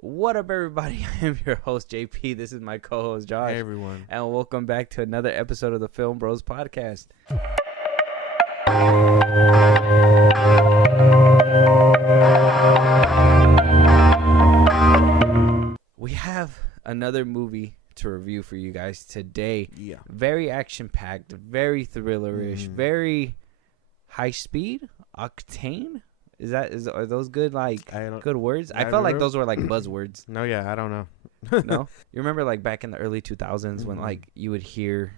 What up, everybody? I am your host, JP. This is my co-host, Josh. Hey, everyone. And welcome back to another episode of the FilmBros podcast. We have another movie to review for you guys today. Yeah. Very action-packed, very thrillerish, very high speed, octane. Are those good good words? I felt like those were like buzzwords. No, yeah, I don't know. No, you remember like back in the early 2000s when like you would hear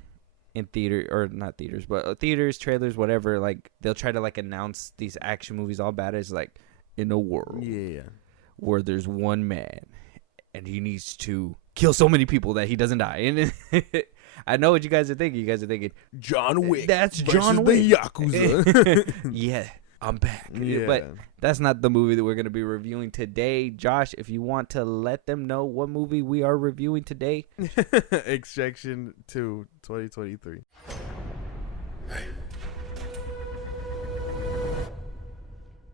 in theater or not theaters, but theaters, trailers, whatever. Like they'll try to like announce these action movies all bad as like in a world where there's one man and he needs to kill so many people that he doesn't die. And I know what you guys are thinking. You guys are thinking John Wick. That's John Wick. The Yakuza. Yeah. I'm back. Yeah. But that's not the movie that we're going to be reviewing today. Josh, if you want to let them know what movie we are reviewing today. Extraction 2, 2023. Hey.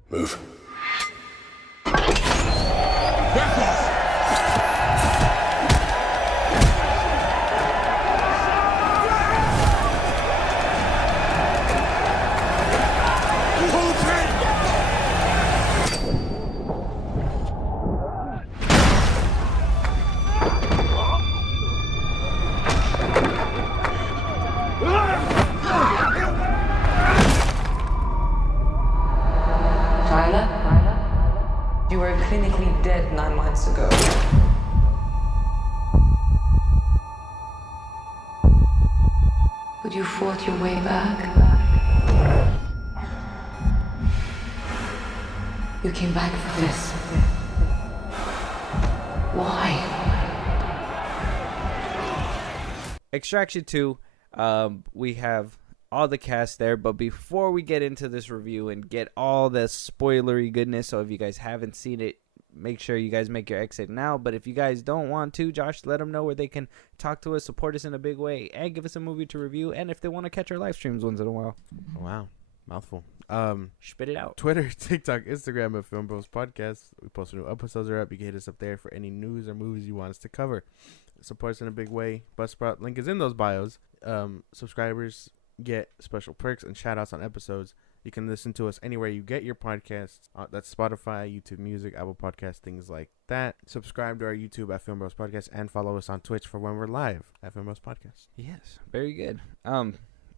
Move. You were clinically dead 9 months ago. But you fought your way back. You came back for this. Why? Extraction 2, we have all the cast there, but before we get into this review and get all the spoilery goodness, so if you guys haven't seen it, make sure you guys make your exit now. But if you guys don't want to, Josh, let them know where they can talk to us, support us in a big way, and give us a movie to review, and if they want to catch our live streams once in a while. Wow. Mouthful. Spit it out. Twitter, TikTok, Instagram at FilmBros Podcast. We post new episodes are up. You can hit us up there for any news or movies you want us to cover. Support us in a big way. Buzzsprout link is in those bios. Subscribers get special perks and shout outs on episodes. You can listen to us anywhere you get your podcasts. That's Spotify, YouTube Music, Apple Podcasts, things like that. Subscribe to our YouTube at FilmBros Podcast and follow us on Twitch for when we're live at FilmBros Podcast. Yes, very good.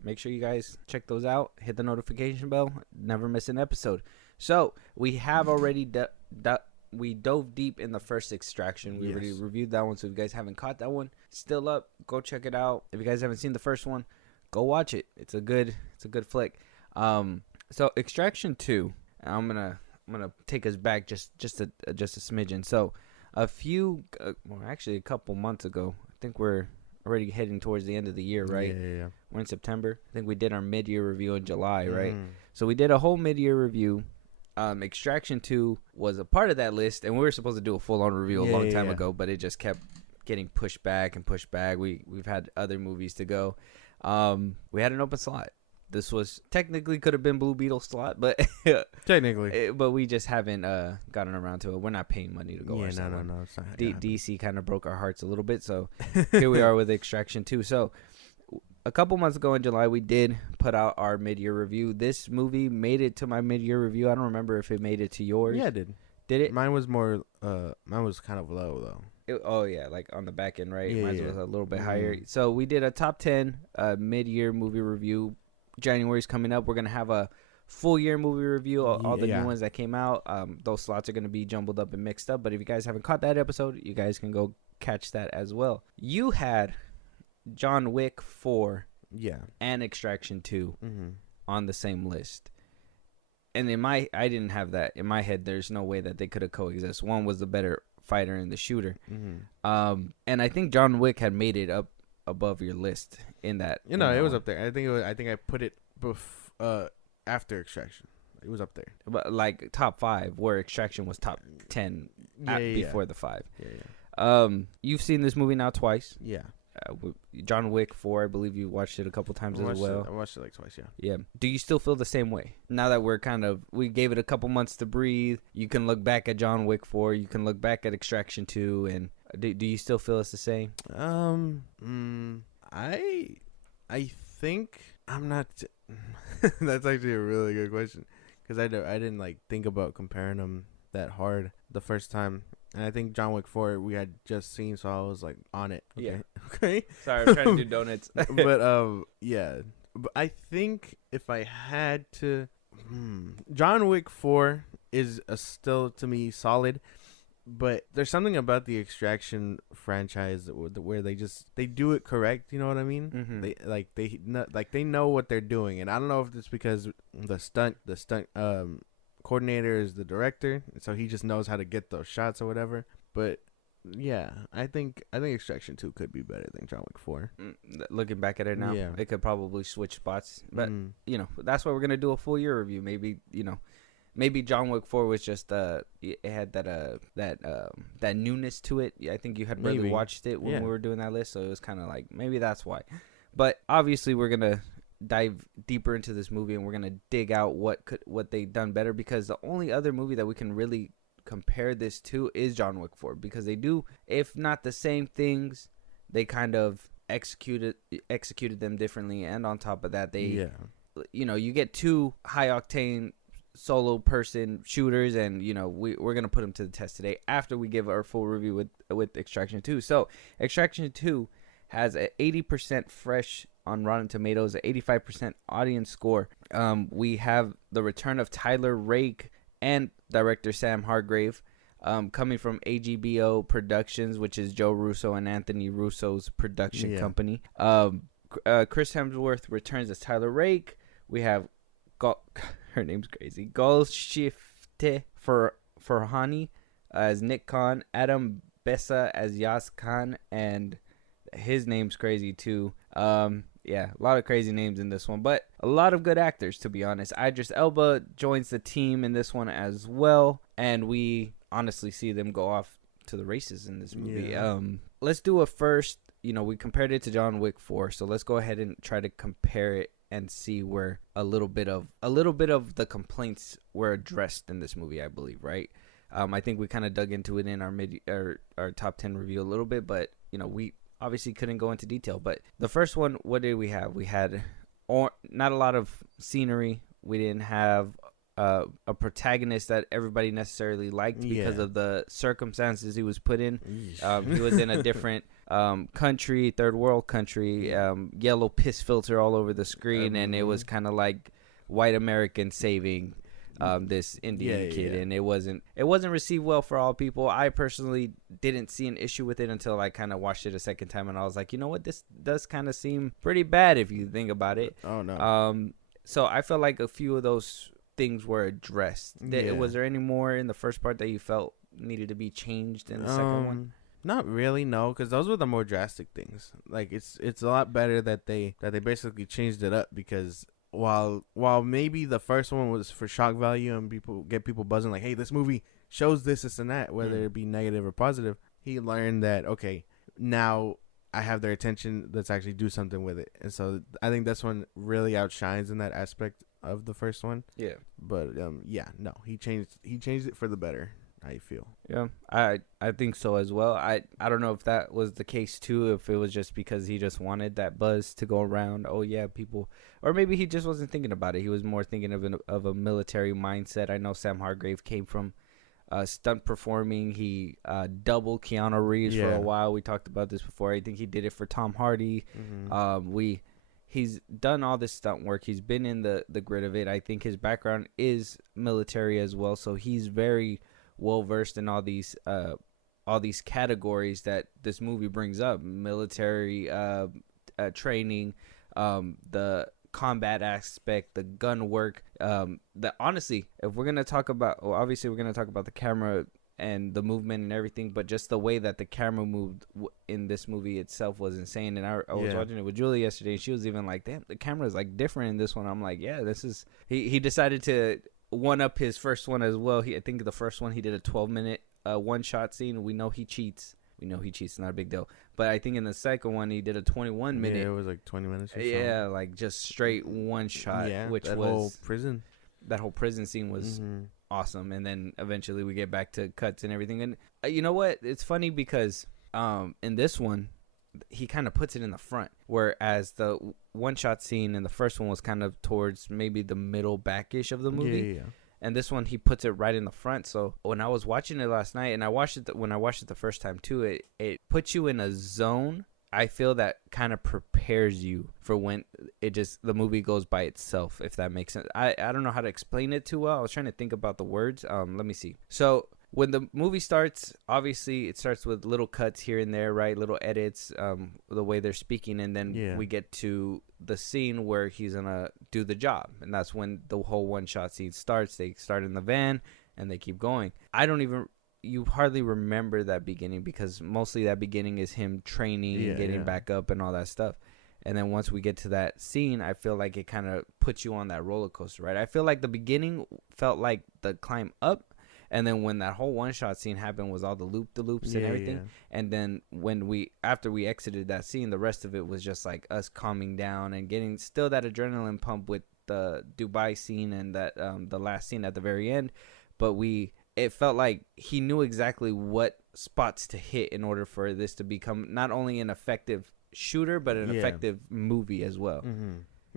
Make sure you guys check those out. Hit the notification bell. Never miss an episode. So we have already we dove deep in the first Extraction. We already reviewed that one. So if you guys haven't caught that one, still up. Go check it out. If you guys haven't seen the first one, go watch it. It's a good flick. So Extraction 2. I'm gonna take us back just a smidgen. So a couple months ago. I think we're already heading towards the end of the year, right? Yeah. We're in September. I think we did our mid-year review in July, right? So we did a whole mid-year review. Extraction 2 was a part of that list, and we were supposed to do a full-on review a long time ago, but it just kept getting pushed back. We've had other movies to go. We had an open slot. This was technically could have been Blue Beetle slot, but Technically. but we just haven't gotten around to it. We're not paying money to go. No. It's not DC kind of broke our hearts a little bit, so here we are with Extraction 2. So a couple months ago in July, we did put out our mid-year review. This movie made it to my mid-year review. I don't remember if it made it to yours. Yeah, it did. Did it? Mine was more. Mine was kind of low though. Like on the back end, right? Yeah, Mine was a little bit higher. So we did a top 10 mid-year movie review. January's coming up. We're gonna have a full year movie review. All the new ones that came out. Those slots are gonna be jumbled up and mixed up. But if you guys haven't caught that episode, you guys can go catch that as well. You had John Wick 4 and Extraction 2 on the same list. And I didn't have that. In my head, there's no way that they could have coexist. One was the better fighter and the shooter. And I think John Wick had made it up above your list in that. It was up there. I think I put it after Extraction. It was up there. But like top 5, where Extraction was top 10 before the 5. Yeah. You've seen this movie now twice. Yeah. John Wick 4, I believe you watched it a couple times as well. I watched it like twice, yeah. Yeah. Do you still feel the same way? Now that we gave it a couple months to breathe, you can look back at John Wick 4, you can look back at Extraction 2, and do you still feel it's the same? I think I'm not. That's actually a really good question, because I didn't like think about comparing them that hard the first time. And I think John Wick 4 we had just seen, so I was like on it. Okay. Yeah. Okay. Sorry, I'm trying to do donuts. But yeah. But I think if I had to, John Wick 4 is still to me solid. But there's something about the Extraction franchise where they do it correct. You know what I mean? Mm-hmm. They know what they're doing, and I don't know if it's because the stunt coordinator is the director, so he just knows how to get those shots or whatever. But yeah, I think Extraction 2 could be better than John Wick 4. Looking back at it now, Yeah. it could probably switch spots. But that's why we're gonna do a full year review. Maybe John Wick 4 was just it had that newness to it. I think you had really watched it when we were doing that list, so it was kind of like maybe that's why. But obviously we're gonna dive deeper into this movie, and we're gonna dig out what they done better, because the only other movie that we can really compare this to is John Wick 4, because they do, if not the same things, they kind of executed them differently, and on top of that you get two high octane solo person shooters, and we're gonna put them to the test today after we give our full review with Extraction 2. So Extraction 2 has an 80% fresh on Rotten Tomatoes, an 85% audience score. We have the return of Tyler Rake and director Sam Hargrave, coming from AGBO Productions, which is Joe Russo and Anthony Russo's production company. Chris Hemsworth returns as Tyler Rake. We have her name's crazy, Golshifteh Farhani as Nick Khan, Adam Bessa as Yas Khan, and his name's crazy too. A lot of crazy names in this one, but a lot of good actors, to be honest. Idris Elba joins the team in this one as well, and we honestly see them go off to the races in this movie. Let's do a first. We compared it to John Wick 4, so let's go ahead and try to compare it and see where a little bit of the complaints were addressed in this movie, I believe, right? I think we kind of dug into it in our top 10 review a little bit, but we obviously couldn't go into detail. But the first one, what did we have? We had not a lot of scenery. We didn't have a protagonist that everybody necessarily liked because of the circumstances he was put in. He was in a different country, third world country, yellow piss filter all over the screen, and it was kind of like white American saving this Indian kid, and it wasn't received well for all people. I personally didn't see an issue with it until I kind of watched it a second time, and I was like, you know what, this does kind of seem pretty bad if you think about it. Oh no. So I felt like a few of those things were addressed. Was there any more in the first part that you felt needed to be changed in the second one? Not really, no, because those were the more drastic things. Like it's a lot better that they basically changed it up, because while maybe the first one was for shock value and people buzzing like, hey, this movie shows this and that, whether it be negative or positive, he learned that, okay, now I have their attention, let's actually do something with it. And so I think this one really outshines in that aspect of the first one. Yeah. But he changed it for the better, I feel. Yeah, I think so as well. I don't know if that was the case too, if it was just because he just wanted that buzz to go around. Oh yeah, people, or maybe he just wasn't thinking about it. He was more thinking of a military mindset. I know Sam Hargrave came from stunt performing. He doubled Keanu Reeves for a while. We talked about this before. I think he did it for Tom Hardy. He's done all this stunt work. He's been in the grit of it. I think his background is military as well, so he's very well versed in all these categories that this movie brings up: military training, the combat aspect, the gun work. Honestly, if we're gonna talk about, obviously we're gonna talk about the camera and the movement and everything, but just the way that the camera moved in this movie itself was insane. And I was watching it with Julie yesterday, and she was even like, damn, the camera is like different in this one. I'm like, yeah, this is, he decided to one up his first one as well. I think the first one he did a 12-minute one shot scene. We know he cheats we know he cheats, not a big deal. But I think in the second one he did a 21 minute. Yeah, it was like 20 minutes. Or yeah, like just straight one shot. Yeah, which that was whole prison. That whole prison scene was awesome. And then eventually we get back to cuts and everything. And you know what? It's funny because in this one, he kind of puts it in the front, whereas the one shot scene in the first one was kind of towards maybe the middle backish of the movie. Yeah. And this one, he puts it right in the front. So when I was watching it last night, and I watched it when I watched it the first time too, it puts you in a zone. I feel that kind of prepares you for when the movie goes by itself, if that makes sense. I don't know how to explain it too well. I was trying to think about the words. Let me see. So when the movie starts, obviously it starts with little cuts here and there, right? Little edits, the way they're speaking. And then we get to the scene where he's going to do the job. And that's when the whole one-shot scene starts. They start in the van and they keep going. You hardly remember that beginning because mostly that beginning is him training, getting back up and all that stuff. And then once we get to that scene, I feel like it kind of puts you on that roller coaster, right? I feel like the beginning felt like the climb up. And then when that whole one-shot scene happened was all the loop-the-loops and everything. Yeah. And then after we exited that scene, the rest of it was just like us calming down and getting still that adrenaline pump with the Dubai scene and that the last scene at the very end. But it felt like he knew exactly what spots to hit in order for this to become not only an effective shooter, but an effective movie as well.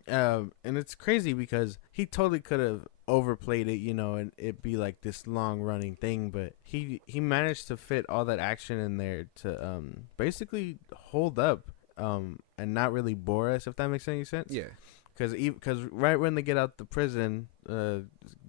And it's crazy because he totally could have overplayed it, and it be like this long running thing, but he managed to fit all that action in there to basically hold up and not really bore us, if that makes any sense. Yeah. Because right when they get out the prison,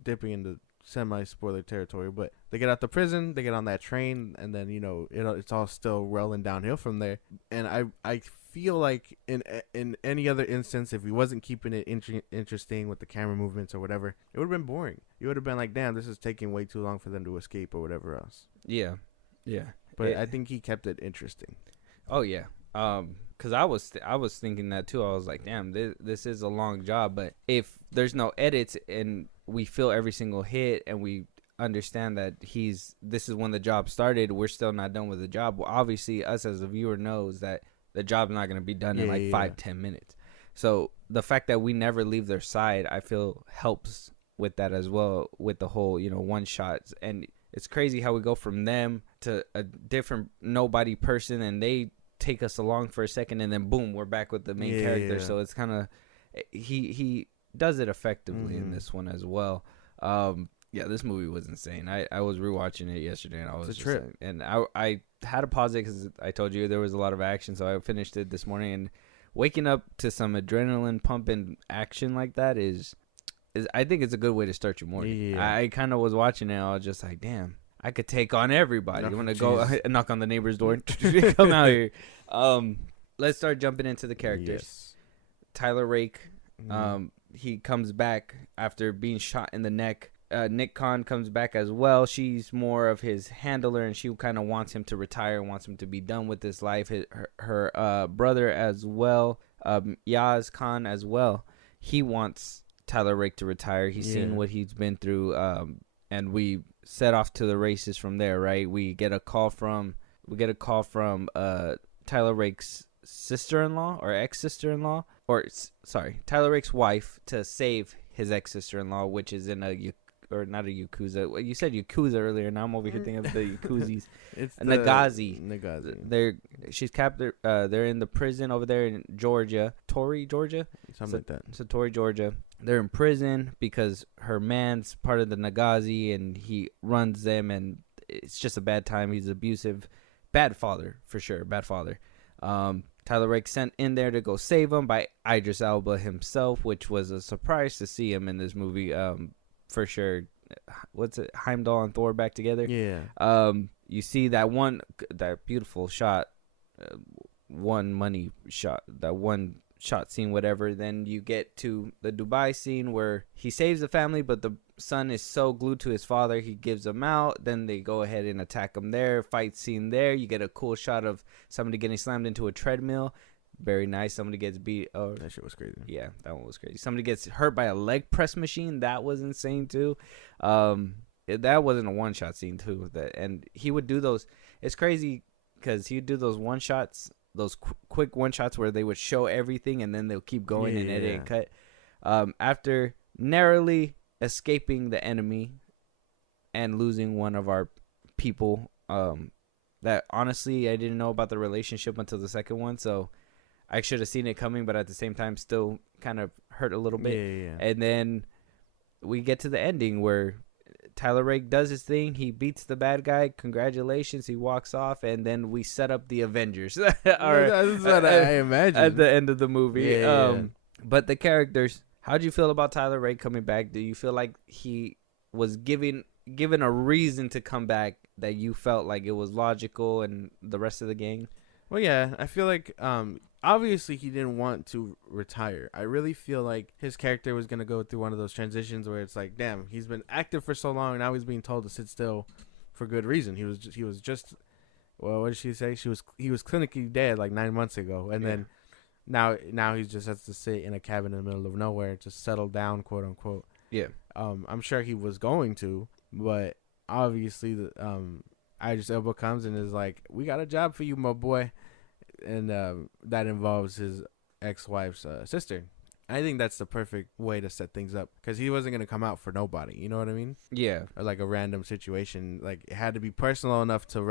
dipping into semi-spoiler territory, but they get out the prison, they get on that train, and then it's all still rolling downhill from there. And I feel like in any other instance, if he wasn't keeping it interesting with the camera movements or whatever, it would have been boring. You would have been like, damn, this is taking way too long for them to escape or whatever else. Yeah. But I think he kept it interesting. Oh yeah. Because I was thinking that too. I was like, damn, this is a long job. But if there's no edits and we feel every single hit and we understand that this is when the job started, we're still not done with the job. Well, obviously, us as a viewer knows that the job's not going to be done in 5-10 minutes. So the fact that we never leave their side, I feel helps with that as well, with the whole, one shots. And it's crazy how we go from them to a different nobody person and they take us along for a second and then boom, we're back with the main character. So it's kind of, he does it effectively in this one as well. This movie was insane. I was rewatching it yesterday and I was it's a trip. Like, and I had to pause it because I told you there was a lot of action, so I finished it this morning. And waking up to some adrenaline pumping action like that is I think it's a good way to start your morning. I kind of was watching it and I was just like, damn, I could take on everybody. I'm gonna go knock on the neighbor's door and come out here. Let's start jumping into the characters. Yes. Tyler Rake, he comes back after being shot in the neck. Nick Khan comes back as well. She's more of his handler, and she kind of wants him to retire, wants him to be done with this life. Her brother as well, Yaz Khan as well. He wants Tyler Rake to retire. He's seen what he's been through, and we set off to the races from there. Right? We get a call from Tyler Rake's sister-in-law or ex-sister-in-law, Tyler Rake's wife, to save his ex-sister-in-law, which is in not a Yakuza. You said Yakuza earlier. Now I'm over here thinking of the Yakuzis. It's Nagazi. She's captured. They're in the prison over there in Georgia. Torrey, Georgia? Something like that. So Torrey, Georgia. They're in prison because her man's part of the Nagazi and he runs them, and it's just a bad time. He's abusive. Bad father, for sure. Bad father. Tyler Rake sent in there to go save him by Idris Elba himself, which was a surprise to see him in this movie. For sure. What's it? Heimdall and Thor back together. Yeah. You see that beautiful shot, one shot scene, whatever. Then you get to the Dubai scene where he saves the family, but the son is so glued to his father, he gives him out. Then they go ahead and attack him there. Fight scene there. You get a cool shot of somebody getting slammed into a treadmill. Very nice. Somebody gets beat. Oh, that shit was crazy. Yeah, that one was crazy. Somebody gets hurt by a leg press machine. That was insane too. That wasn't a one-shot scene too. And he would do those. It's crazy because he'd do those one shots, those quick one shots where they would show everything and then they'll keep going and edit and cut. After narrowly escaping the enemy and losing one of our people, that honestly I didn't know about the relationship until the second one, so I should have seen it coming, but at the same time still kind of hurt a little bit. And then we get to the ending where Tyler Rake does his thing. He beats the bad guy. Congratulations. He walks off, and then we set up the Avengers. That's what I imagine. At the end of the movie. But the characters, how'd you feel about Tyler Rake coming back? Do you feel like he was given a reason to come back that you felt like it was logical and the rest of the gang? Well, yeah, I feel like obviously he didn't want to retire. I really feel like his character was going to go through one of those transitions where it's like, damn, he's been active for so long, now he's being told to sit still for good reason. He was just well, what did she say? He was clinically dead like 9 months ago, and then now he just has to sit in a cabin in the middle of nowhere to settle down, quote unquote. Yeah. I'm sure he was going to, but obviously Idris Elba comes and is like, "We got a job for you, my boy," and that involves his ex-wife's sister. I think that's the perfect way to set things up, because he wasn't gonna come out for nobody. You know what I mean? Yeah. Or like a random situation. Like, it had to be personal enough to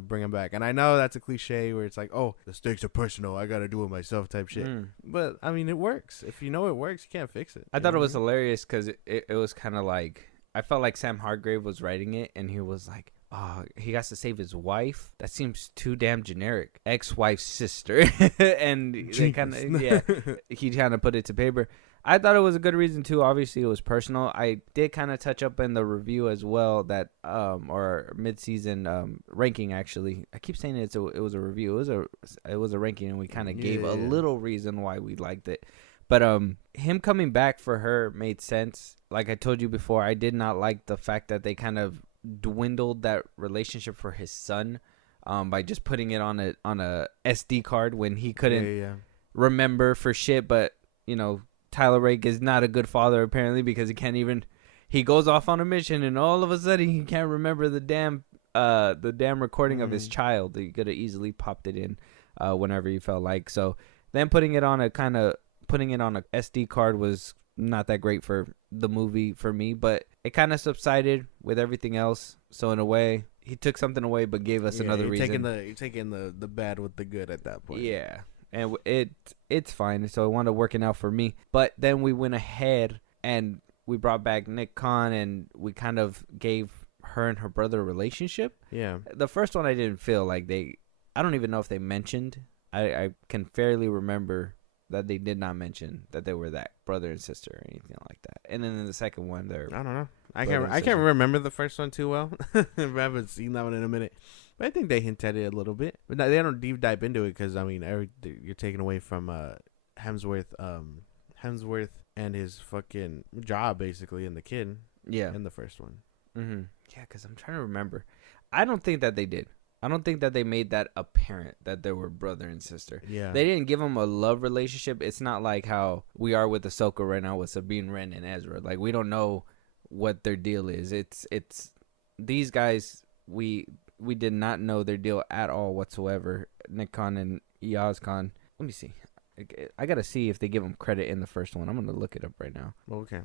bring him back. And I know that's a cliche where it's like, "Oh, the stakes are personal, I gotta do it myself," type shit. But I mean, it works. If you know it works, you can't fix it. I thought it was hilarious because it was kind of like, I felt like Sam Hargrave was writing it, and he was like, "Oh, he has to save his wife? That seems too damn generic. Ex-wife's sister." And they kind of, he kind of put it to paper. I thought it was a good reason too. Obviously, it was personal. I did kind of touch up in the review as well that, or mid-season ranking actually. I keep saying it was a review. It was a ranking, and we kind of gave a little reason why we liked it. But him coming back for her made sense. Like I told you before, I did not like the fact that they kind of dwindled that relationship for his son by just putting it on a SD card when he couldn't remember for shit. But you know, Tyler Rake is not a good father apparently, because he goes off on a mission and all of a sudden he can't remember the damn recording of his child. He could have easily popped it in whenever he felt like. So then putting it on a SD card was not that great for the movie for me, but it kind of subsided with everything else. So in a way, he took something away but gave us another reason. You're taking the bad with the good at that point. Yeah, and it's fine. So it wound up working out for me. But then we went ahead and we brought back Nick Khan, and we kind of gave her and her brother a relationship. Yeah. The first one I didn't feel like I don't even know if they mentioned. I can fairly remember that they did not mention that they were that brother and sister or anything like that. And then in the second one, I don't know. I can't remember the first one too well. I haven't seen that one in a minute. But I think they hint at it a little bit. But they don't deep dive into it because, I mean, you're taking away from Hemsworth and his fucking job, basically, and the kid. Yeah. In the first one. Mm-hmm. Yeah, because I'm trying to remember. I don't think that they did. I don't think that they made that apparent that they were brother and sister. Yeah. They didn't give them a love relationship. It's not like how we are with Ahsoka right now with Sabine Wren and Ezra. Like, we don't know what their deal is. It's these guys, we did not know their deal at all whatsoever. Nick Khan and Yaz Khan. Let me see. I got to see if they give them credit in the first one. I'm going to look it up right now. Okay.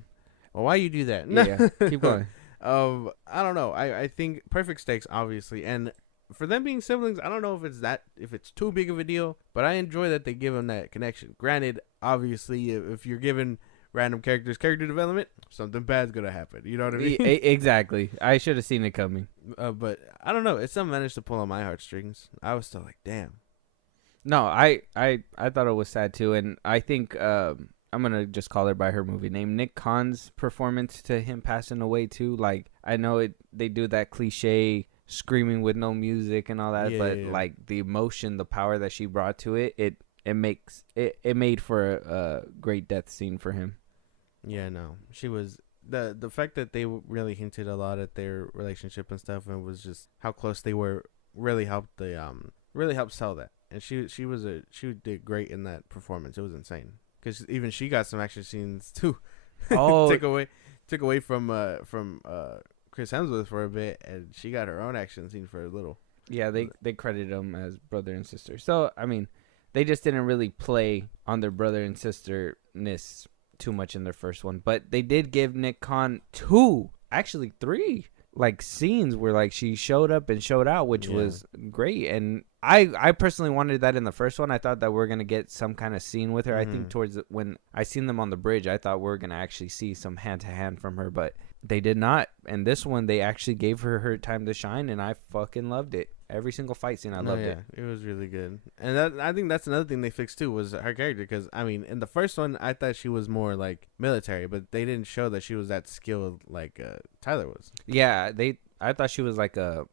Well, why you do that? Yeah, keep going. I don't know. I think Perfect Stakes, obviously, and for them being siblings, I don't know if it's too big of a deal, but I enjoy that they give them that connection. Granted, obviously, if you're giving random characters character development, something bad's gonna happen. You know what I mean? Exactly. I should have seen it coming. But I don't know. It still managed to pull on my heartstrings. I was still like, damn. No, I thought it was sad too, and I think I'm gonna just call her by her movie name. Nick Khan's performance to him passing away too. Like, I know they do that cliche screaming with no music and all that, like the emotion, the power that she brought to it made for a great death scene for him. Yeah, no, she was the fact that they really hinted a lot at their relationship and stuff, and was just how close they were really helped sell that. And she did great in that performance. It was insane because even she got some action scenes too. Oh, took away from Chris Hemsworth for a bit, and she got her own action scene for a little. Yeah, they credited them as brother and sister. So I mean, they just didn't really play on their brother and sister-ness too much in their first one, but they did give Nick Khan 2, actually 3, like scenes where like she showed up and showed out, which was great. And I personally wanted that in the first one. I thought that we're gonna get some kind of scene with her. I think towards when I seen them on the bridge, I thought we were gonna actually see some hand to hand from her, but they did not. And this one, they actually gave her time to shine, and I fucking loved it. Every single fight scene, I loved it. It was really good. And I think that's another thing they fixed too, was her character. Because I mean, in the first one, I thought she was more like military, but they didn't show that she was that skilled like Tyler was. Yeah, I thought she was like a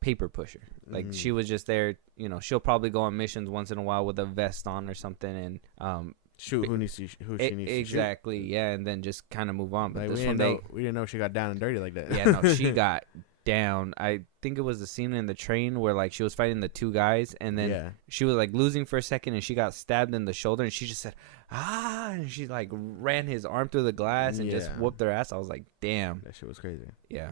paper pusher. Like she was just there. You know, she'll probably go on missions once in a while with a vest on or something, and shoot who she needs to shoot. Exactly. Yeah, and then just kind of move on. But like, this we didn't know she got down and dirty like that. Yeah, no, she got down. I think it was the scene in the train where like she was fighting the 2 guys, and then she was like losing for a second, and she got stabbed in the shoulder, and she just said and she like ran his arm through the glass and just whooped their ass. I was like, damn, that shit was crazy. Yeah.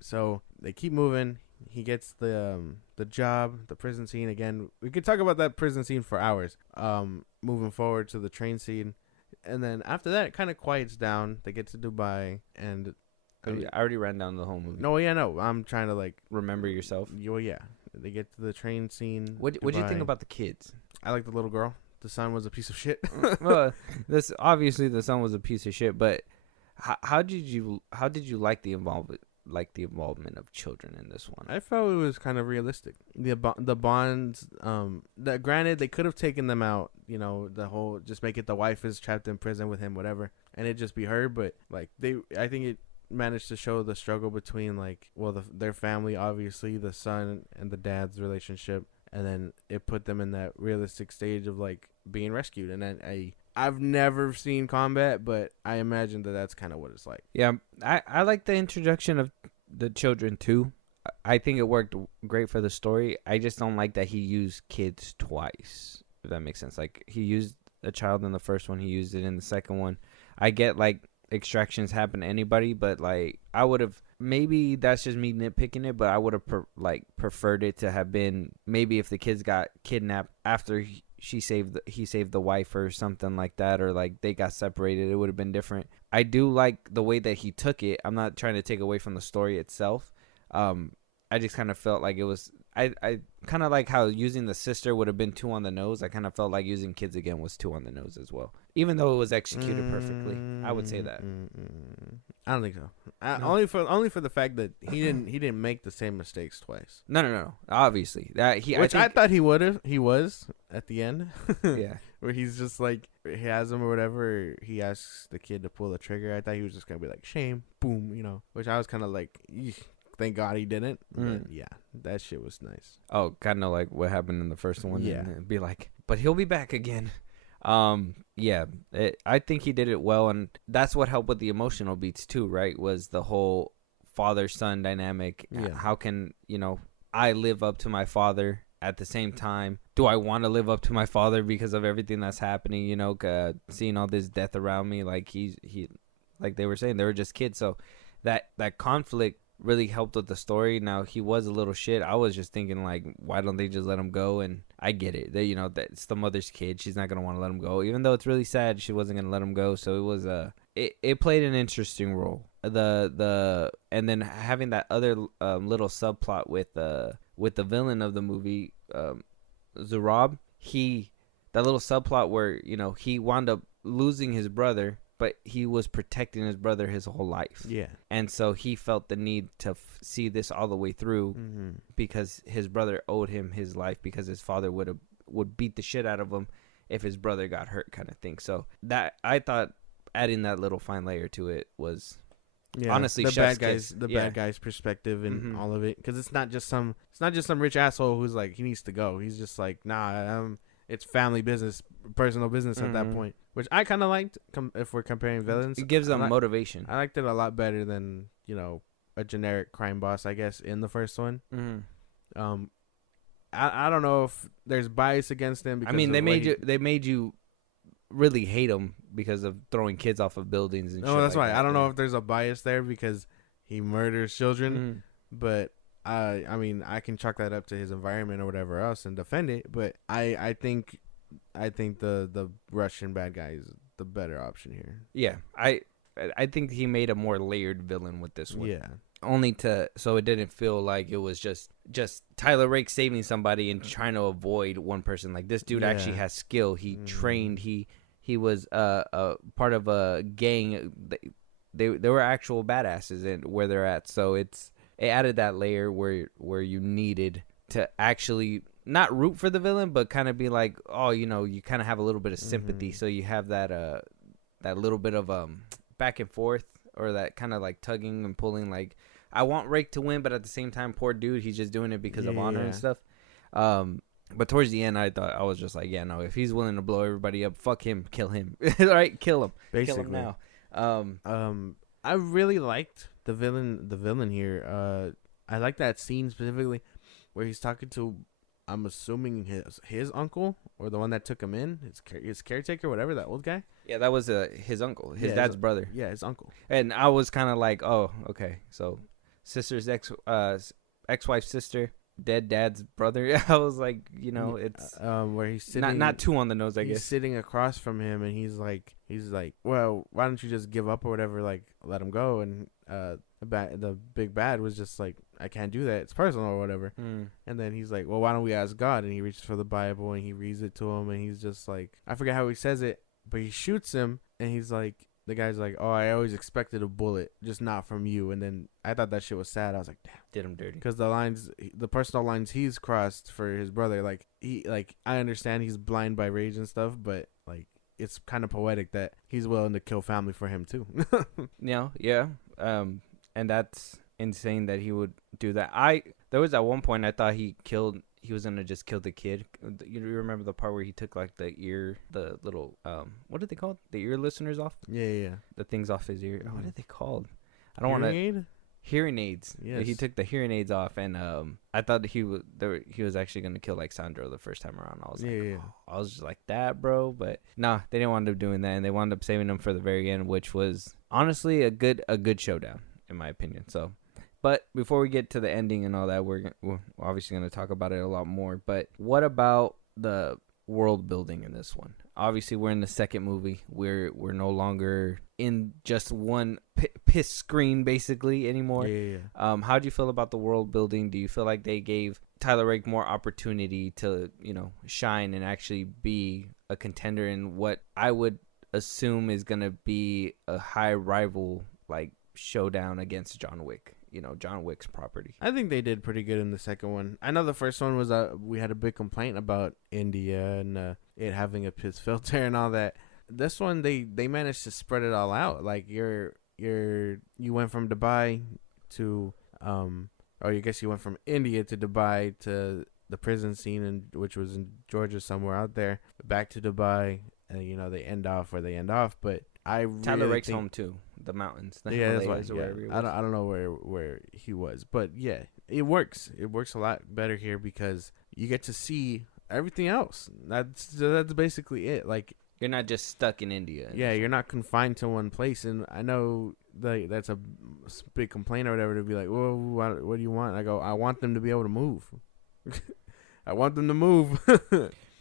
So they keep moving. He gets the job, the prison scene again. We could talk about that prison scene for hours. Moving forward to the train scene, and then after that, it kind of quiets down. They get to Dubai, and I already ran down the whole movie. No, I'm trying to like remember yourself. Well, yeah. They get to the train scene. What do you think about the kids? I like the little girl. The son was a piece of shit. Well, obviously the son was a piece of shit, but how did you like the involvement of children in this one? I felt it was kind of realistic. The bonds, that granted they could have taken them out, you know, the whole just make it the wife is trapped in prison with him, whatever, and it just be her. But like I think it managed to show the struggle between like, well, their family, obviously the son and the dad's relationship, and then it put them in that realistic stage of like being rescued. And then I've never seen combat, but I imagine that's kind of what it's like. Yeah, I like the introduction of the children too. I think it worked great for the story. I just don't like that he used kids twice, if that makes sense. Like, he used a child in the first one, he used it in the second one. I get like extractions happen to anybody, but like I would have, maybe that's just me nitpicking it, but I would have preferred it to have been maybe if the kids got kidnapped after he saved the wife or something like that, or like they got separated, it would have been different. I do like the way that he took it. I'm not trying to take away from the story itself. I just kind of felt like it was, I kind of like how using the sister would have been too on the nose. I kind of felt like using kids again was too on the nose as well, even though it was executed perfectly. I would say that. I don't think so. No. Only for the fact that he didn't make the same mistakes twice. No. Obviously, I thought he would have. He was at the end. Yeah, where he's just like, he has him or whatever. He asks the kid to pull the trigger. I thought he was just gonna be like, shame, boom, you know. Which I was kind of like, thank God he didn't. But yeah, that shit was nice. Oh, kind of like what happened in the first one. Yeah, and be like, but he'll be back again. Yeah, I think he did it well, and that's what helped with the emotional beats too, right? Was the whole father-son dynamic. Yeah. How can, I live up to my father at the same time? Do I want to live up to my father because of everything that's happening? Seeing all this death around me, like he, like they were saying, they were just kids. So that conflict really helped with the story. Now, he was a little shit. I was just thinking, like, why don't they just let him go? And I get it. They, that's the mother's kid. She's not going to want to let him go. Even though it's really sad, she wasn't going to let him go. So it was it played an interesting role. And then having that other little subplot with the villain of the movie, Zurab, that little subplot where, he wound up losing his brother, but he was protecting his brother his whole life. Yeah. And so he felt the need to see this all the way through, because his brother owed him his life, because his father would beat the shit out of him if his brother got hurt, kind of thing. So that, I thought adding that little fine layer to it was honestly the bad guy's perspective in all of it, because it's not just some rich asshole who's like, he needs to go. He's just like, nah, it's family business, personal business at that point, which I kind of liked. If we're comparing villains, it gives them motivation. I liked it a lot better than a generic crime boss, I guess, in the first one. I don't know if there's bias against him. Because they made you really hate him because of throwing kids off of buildings and shit. No, that's like why that. I don't know if there's a bias there because he murders children, but I mean, I can chalk that up to his environment or whatever else and defend it, but I think the Russian bad guy is the better option here. Yeah, I think he made a more layered villain with this one. Yeah. Only so it didn't feel like it was just Tyler Rake saving somebody and trying to avoid one person. Like, this dude actually has skill. He trained. He was a part of a gang. They were actual badasses and where they're at. So it added that layer where you needed to actually not root for the villain, but kind of be like, oh, you kind of have a little bit of sympathy. So you have that little bit of back and forth, or that kind of like tugging and pulling. Like, I want Rake to win, but at the same time, poor dude, he's just doing it because of honor and stuff. But towards the end, I was just like, yeah, no, if he's willing to blow everybody up, fuck him, kill him. Right? Kill him. Basically. Kill him now. I really liked the villain here. I like that scene specifically where he's talking to, I'm assuming his uncle, or the one that took him in, his caretaker, whatever, that old guy. Yeah, that was his uncle, his dad's brother. Yeah, his uncle. And I was kind of like, oh, okay, so sister's ex-wife's sister, dead dad's brother. I was like, it's where he's sitting, not too on the nose, I guess. He's sitting across from him, and he's like, well, why don't you just give up or whatever, like let him go? And the big bad was just like, I can't do that, it's personal or whatever. And then he's like, well, why don't we ask God? And he reaches for the Bible and he reads it to him, and he's just like, I forget how he says it, but he shoots him, and he's like, the guy's like, oh, I always expected a bullet, just not from you. And then I thought that shit was sad. I was like, damn, did him dirty. Because the personal lines he's crossed for his brother, like, I understand he's blind by rage and stuff, but like, it's kind of poetic that he's willing to kill family for him too. Yeah. And that's insane that he would do that. There was at one point I thought he was gonna just kill the kid. You remember the part where he took like the little what are they called? The ear listeners off? Yeah. The things off his ear. What are they called? I don't want to. Hearing aids. Yes. He took the hearing aids off, and I thought he was actually gonna kill like Sandro the first time around. I was like, I was just like that, bro. But nah, they didn't wind up doing that, and they wound up saving him for the very end, which was honestly a good showdown in my opinion. So, but before we get to the ending and all that, we're obviously gonna talk about it a lot more. But what about the world building in this one? Obviously, we're in the second movie. We're no longer in just one piss screen basically anymore. Yeah. How do you feel about the world building? Do you feel like they gave Tyler Rake more opportunity to, shine and actually be a contender in what I would assume is gonna be a high rival like showdown against John Wick? John Wick's property. I think they did pretty good in the second one. I know the first one was we had a big complaint about India and it having a piss filter and all that. This one they managed to spread it all out. Like you went from Dubai to or I guess you went from India to Dubai to the prison scene, which was in Georgia somewhere out there, back to Dubai. They end off where they end off, but Tyler Rake's home too. The mountains. That's why. I don't know where he was, but yeah, it works. It works a lot better here because you get to see everything else. That's basically it. Like, you're not just stuck in India. Yeah, you're not confined to one place. And I know that's a big complaint or whatever to be like, well, what do you want? I go, I want them to be able to move. I want them to move.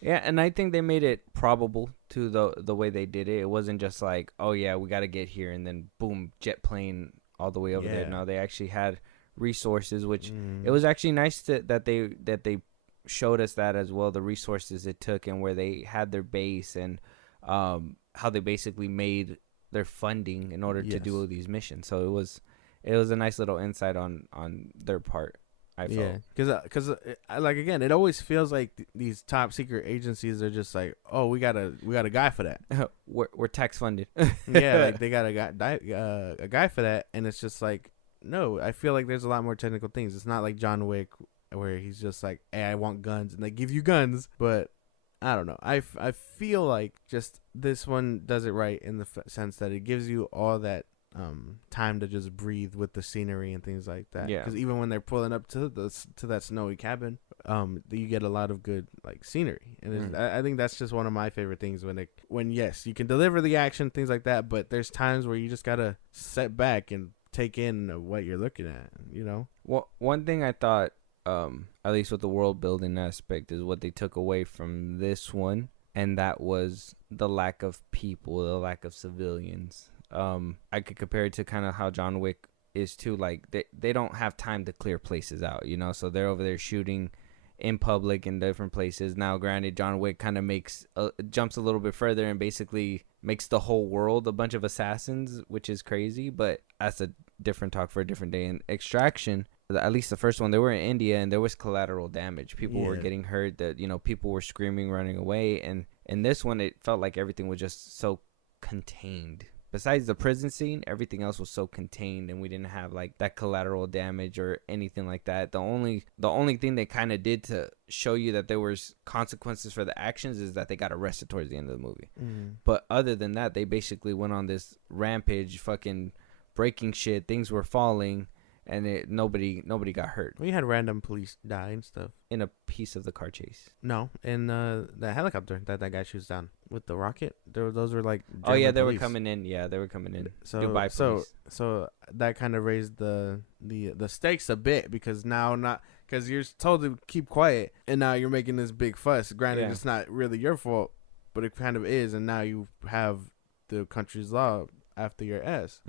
Yeah, and I think they made it probable to the way they did it. It wasn't just like, oh yeah, we got to get here and then boom, jet plane all the way over there. No, they actually had resources, which it was actually nice that they showed us that as well, the resources it took and where they had their base and how they basically made their funding in order to do all these missions. So it was a nice little insight on their part. Yeah, because like again, it always feels like these top secret agencies are just like, oh, we got a guy for that. we're tax funded. Yeah, like they got a guy for that, and it's just like, no, I feel like there's a lot more technical things. It's not like John Wick where he's just like, hey, I want guns, and they give you guns. But I don't know. I feel like just this one does it right in the sense that it gives you all that time to just breathe with the scenery and things like that. Yeah. Because even when they're pulling up to that snowy cabin, you get a lot of good like scenery, and I think that's just one of my favorite things when yes, you can deliver the action, things like that, but there's times where you just gotta set back and take in what you're looking at, you know? Well, one thing I thought, at least with the world building aspect, is what they took away from this one, and that was the lack of people, the lack of civilians. I could compare it to kind of how John Wick is too. Like they don't have time to clear places out, you know, so they're over there shooting in public in different places. Now, granted, John Wick kind of jumps a little bit further and basically makes the whole world a bunch of assassins, which is crazy, but that's a different talk for a different day. In Extraction, at least the first one, they were in India and there was collateral damage. People were getting hurt, that, you know, people were screaming, running away. And in this one, it felt like everything was just so contained. Besides the prison scene, everything else was so contained, and we didn't have like that collateral damage or anything like that. The only thing they kind of did to show you that there was consequences for the actions is that they got arrested towards the end of the movie. But other than that, they basically went on this rampage, fucking breaking shit. Things were falling, and nobody got hurt. We had random police die and stuff in a piece of the car chase. No, in the helicopter that guy shoots down with the rocket. Those were like German they police. were coming in. Yeah, they were coming in. So Dubai police. So that kind of raised the stakes a bit, because because you're told to keep quiet, and now you're making this big fuss. Granted, it's not really your fault, but it kind of is, and now you have the country's law after your ass,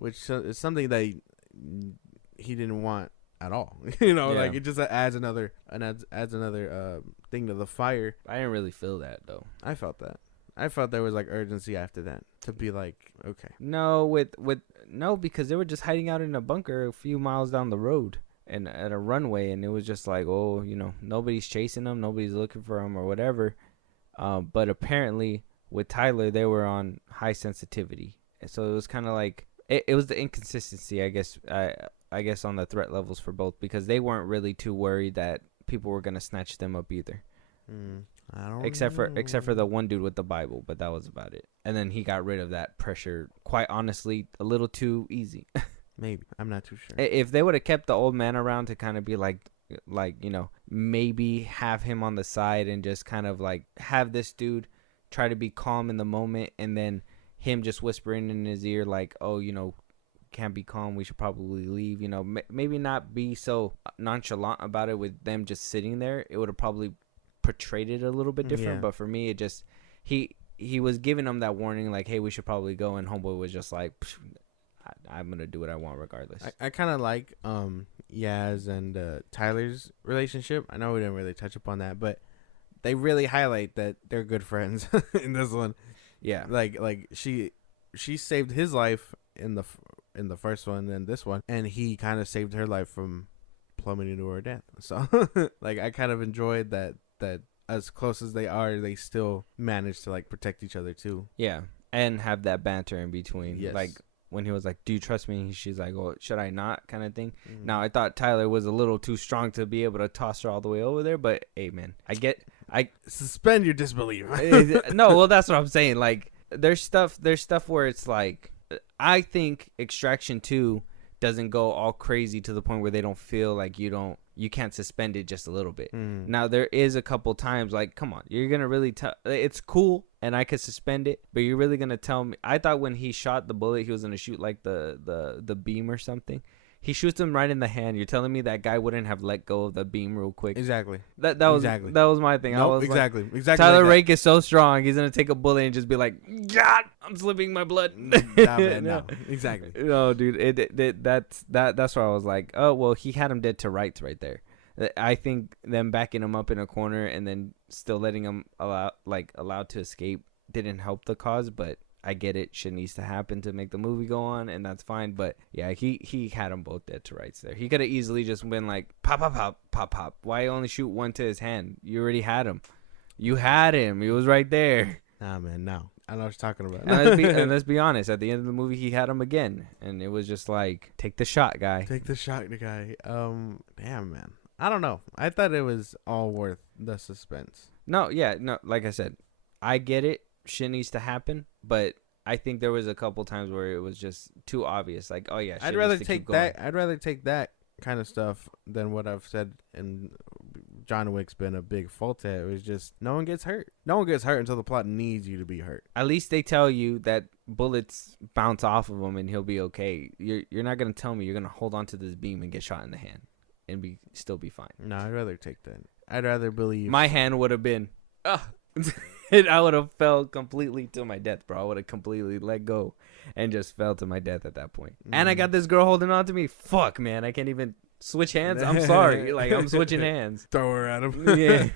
which is something that he didn't want at all. You know, like it just adds another thing to the fire. I didn't really feel that though. I felt that. I felt there was like urgency after that to be like, okay. No, because they were just hiding out in a bunker a few miles down the road and at a runway, and it was just like, oh, you know, nobody's chasing them, nobody's looking for them or whatever. But apparently with Tyler, they were on high sensitivity, so it was kind of like it was the inconsistency, I guess. I guess on the threat levels for both, because they weren't really too worried that people were gonna snatch them up either. I don't except for the one dude with the Bible, but that was about it. And then he got rid of that pressure, quite honestly, a little too easy. Maybe. I'm not too sure. If they would have kept the old man around to kind of be like, you know, maybe have him on the side and just kind of like have this dude try to be calm in the moment, and then him just whispering in his ear like, oh, you know, can't be calm, we should probably leave, you know, maybe not be so nonchalant about it with them just sitting there. It would have probably portrayed it a little bit different. But for me, it just he was giving them that warning like, hey, we should probably go, and homeboy was just like, I'm gonna do what I want regardless. I kind of like Yaz and Tyler's relationship. I know we didn't really touch upon that, but they really highlight that they're good friends in this one. Yeah, like she saved his life in the first one and this one, and he kind of saved her life from plummeting to her death. So like I kind of enjoyed that as close as they are, they still manage to like protect each other too. Yeah, and have that banter in between. Yes. Like when he was like, do you trust me? She's like, oh, should I not, kind of thing. Now I thought Tyler was a little too strong to be able to toss her all the way over there, but hey man, I suspend your disbelief. No, well, that's what I'm saying. Like there's stuff where it's like, I think Extraction 2 doesn't go all crazy to the point where they don't feel like you can't suspend it just a little bit. Now there is a couple times like, come on, you're gonna really tell, it's cool and I could suspend it, but you're really gonna tell me? I thought when he shot the bullet, he was gonna shoot like the beam or something. He shoots him right in the hand. You're telling me that guy wouldn't have let go of the beam real quick? Exactly. That was my thing. Nope, I was exactly. Like, exactly. Tyler like Rake is so strong. He's gonna take a bullet and just be like, God, I'm slipping my blood. Nah, man, no. Exactly. No, dude. That's where I was like, oh well, he had him dead to rights right there. I think them backing him up in a corner and then still letting him allowed to escape didn't help the cause, but I get it. Shit needs to happen to make the movie go on, and that's fine. But yeah, he had them both dead to rights there. He could have easily just been like, pop, pop, pop, pop, pop. Why only shoot one to his hand? You already had him. You had him. He was right there. Nah, man, no. I know what you're talking about. and let's be honest. At the end of the movie, he had him again, and it was just like, take the shot, guy. Take the shot, guy. Damn, man. I don't know. I thought it was all worth the suspense. No, like I said, I get it. Shit needs to happen, but I think there was a couple times where it was just too obvious. Like, oh yeah, I'd rather take that kind of stuff than what I've said. And John Wick's been a big fault at. It was just no one gets hurt. No one gets hurt until the plot needs you to be hurt. At least they tell you that bullets bounce off of him and he'll be okay. You're not gonna tell me you're gonna hold on to this beam and get shot in the hand and still be fine. No, I'd rather take that. I'd rather believe My hand would have been, and I would have fell completely to my death, bro. I would have completely let go and just fell to my death at that point. And I got this girl holding on to me. Fuck, man, I can't even switch hands. I'm sorry, like I'm switching hands. Throw her at him. Yeah,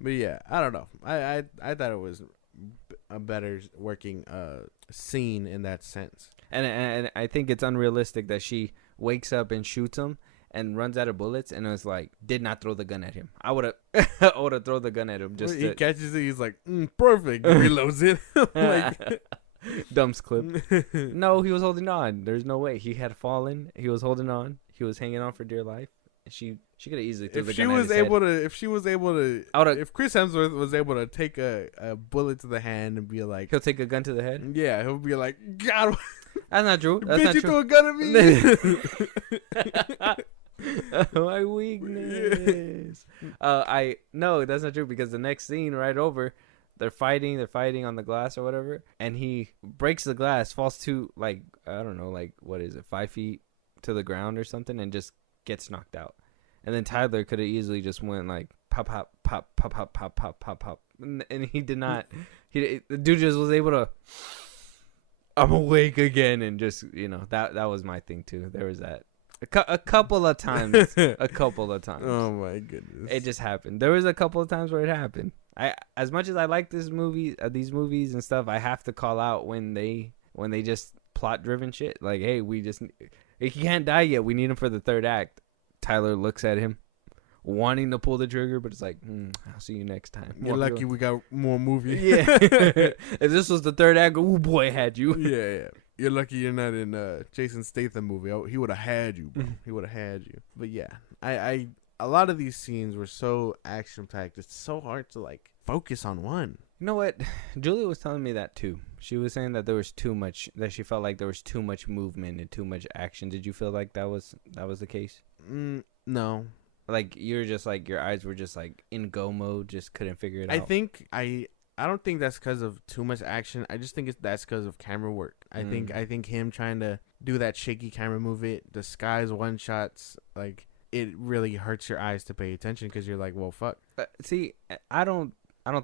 but yeah, I don't know. I thought it was a better working scene in that sense. and I think it's unrealistic that she wakes up and shoots him and runs out of bullets, and it was like, did not throw the gun at him. I would have thrown the gun at him. Just he catches it, he's like, perfect. He reloads it. Like, Dumbs clip. No, he was holding on. There's no way. He had fallen. He was holding on. He was hanging on for dear life. She could have easily threw the gun at his head. If Chris Hemsworth was able to take a bullet to the hand and be like, he'll take a gun to the head. Yeah, he'll be like, God, that's not true. That's bitch, not you true. threw a gun at me. My weakness. No, that's not true, because the next scene right over, they're fighting on the glass or whatever, and he breaks the glass, falls to like, I don't know, like, what is it, 5 feet to the ground or something, and just gets knocked out. And then Tyler could have easily just went like pop pop pop pop pop pop pop pop pop, and he did not. The dude just was able to, I'm awake again, and just, that was my thing too. There was that a couple of times. Oh my goodness! It just happened. There was a couple of times where it happened. As much as I like these movies and stuff, I have to call out when they just plot driven shit. Like, hey, he can't die yet. We need him for the third act. Tyler looks at him, wanting to pull the trigger, but it's like, I'll see you next time. You're lucky we got more movie. Yeah. If this was the third act, oh boy, had you. Yeah. You're lucky you're not in Jason Statham movie. Oh, he would have had you, bro. He would have had you. But yeah, I a lot of these scenes were so action packed. It's so hard to like focus on one. You know what? Julia was telling me that too. She was saying that there was too much. That she felt like there was too much movement and too much action. Did you feel like that was the case? No. Like, you're just like, your eyes were just like in go mode, just couldn't figure it out. I don't think that's because of too much action. I just think that's because of camera work. I think him trying to do that shaky camera movement, disguise one shots, like, it really hurts your eyes to pay attention, because you're like, well, fuck. See, I don't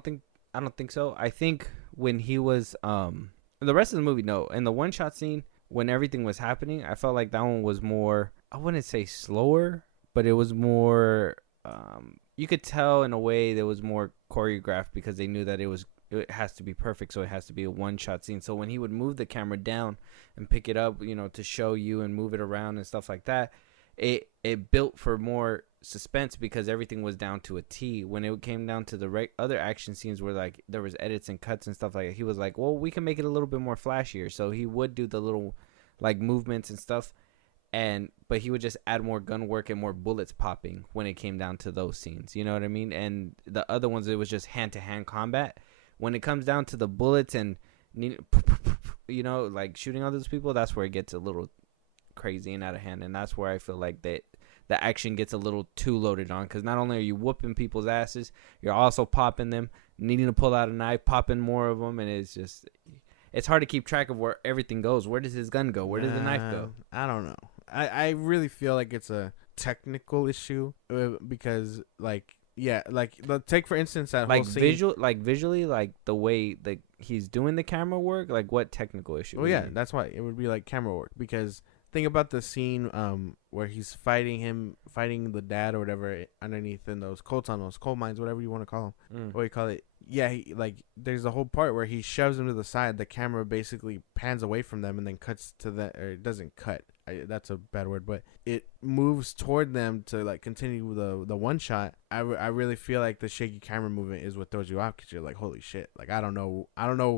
think so. I think when he was the rest of the movie, no. In the one shot scene, when everything was happening, I felt like that one was more, I wouldn't say slower, but it was more, you could tell in a way that was more choreographed, because they knew that it has to be perfect, so it has to be a one-shot scene. So when he would move the camera down and pick it up, to show you and move it around and stuff like that, it built for more suspense, because everything was down to a T. When it came down to the other action scenes where like there was edits and cuts and stuff like that, he was like, well, we can make it a little bit more flashier. So he would do the little like movements and stuff, but he would just add more gun work and more bullets popping when it came down to those scenes. You know what I mean? And the other ones, it was just hand-to-hand combat. When it comes down to the bullets and, like shooting all those people, that's where it gets a little crazy and out of hand. And that's where I feel like that the action gets a little too loaded on, because not only are you whooping people's asses, you're also popping them, needing to pull out a knife, popping more of them, and it's hard to keep track of where everything goes. Where does his gun go? Where does the knife go? I don't know. I really feel like it's a technical issue, because take for instance that whole scene. Visually, like the way that he's doing the camera work, like what technical issue? Oh yeah, that's why it would be like camera work, because think about the scene where he's fighting the dad or whatever underneath in those coal tunnels, coal mines, whatever you want to call them, what do you call it? Yeah, there's a whole part where he shoves him to the side. The camera basically pans away from them and then cuts to or it doesn't cut. That's a bad word, but it moves toward them to like continue the one shot. I really feel like the shaky camera movement is what throws you off, because you're like, holy shit, like I don't know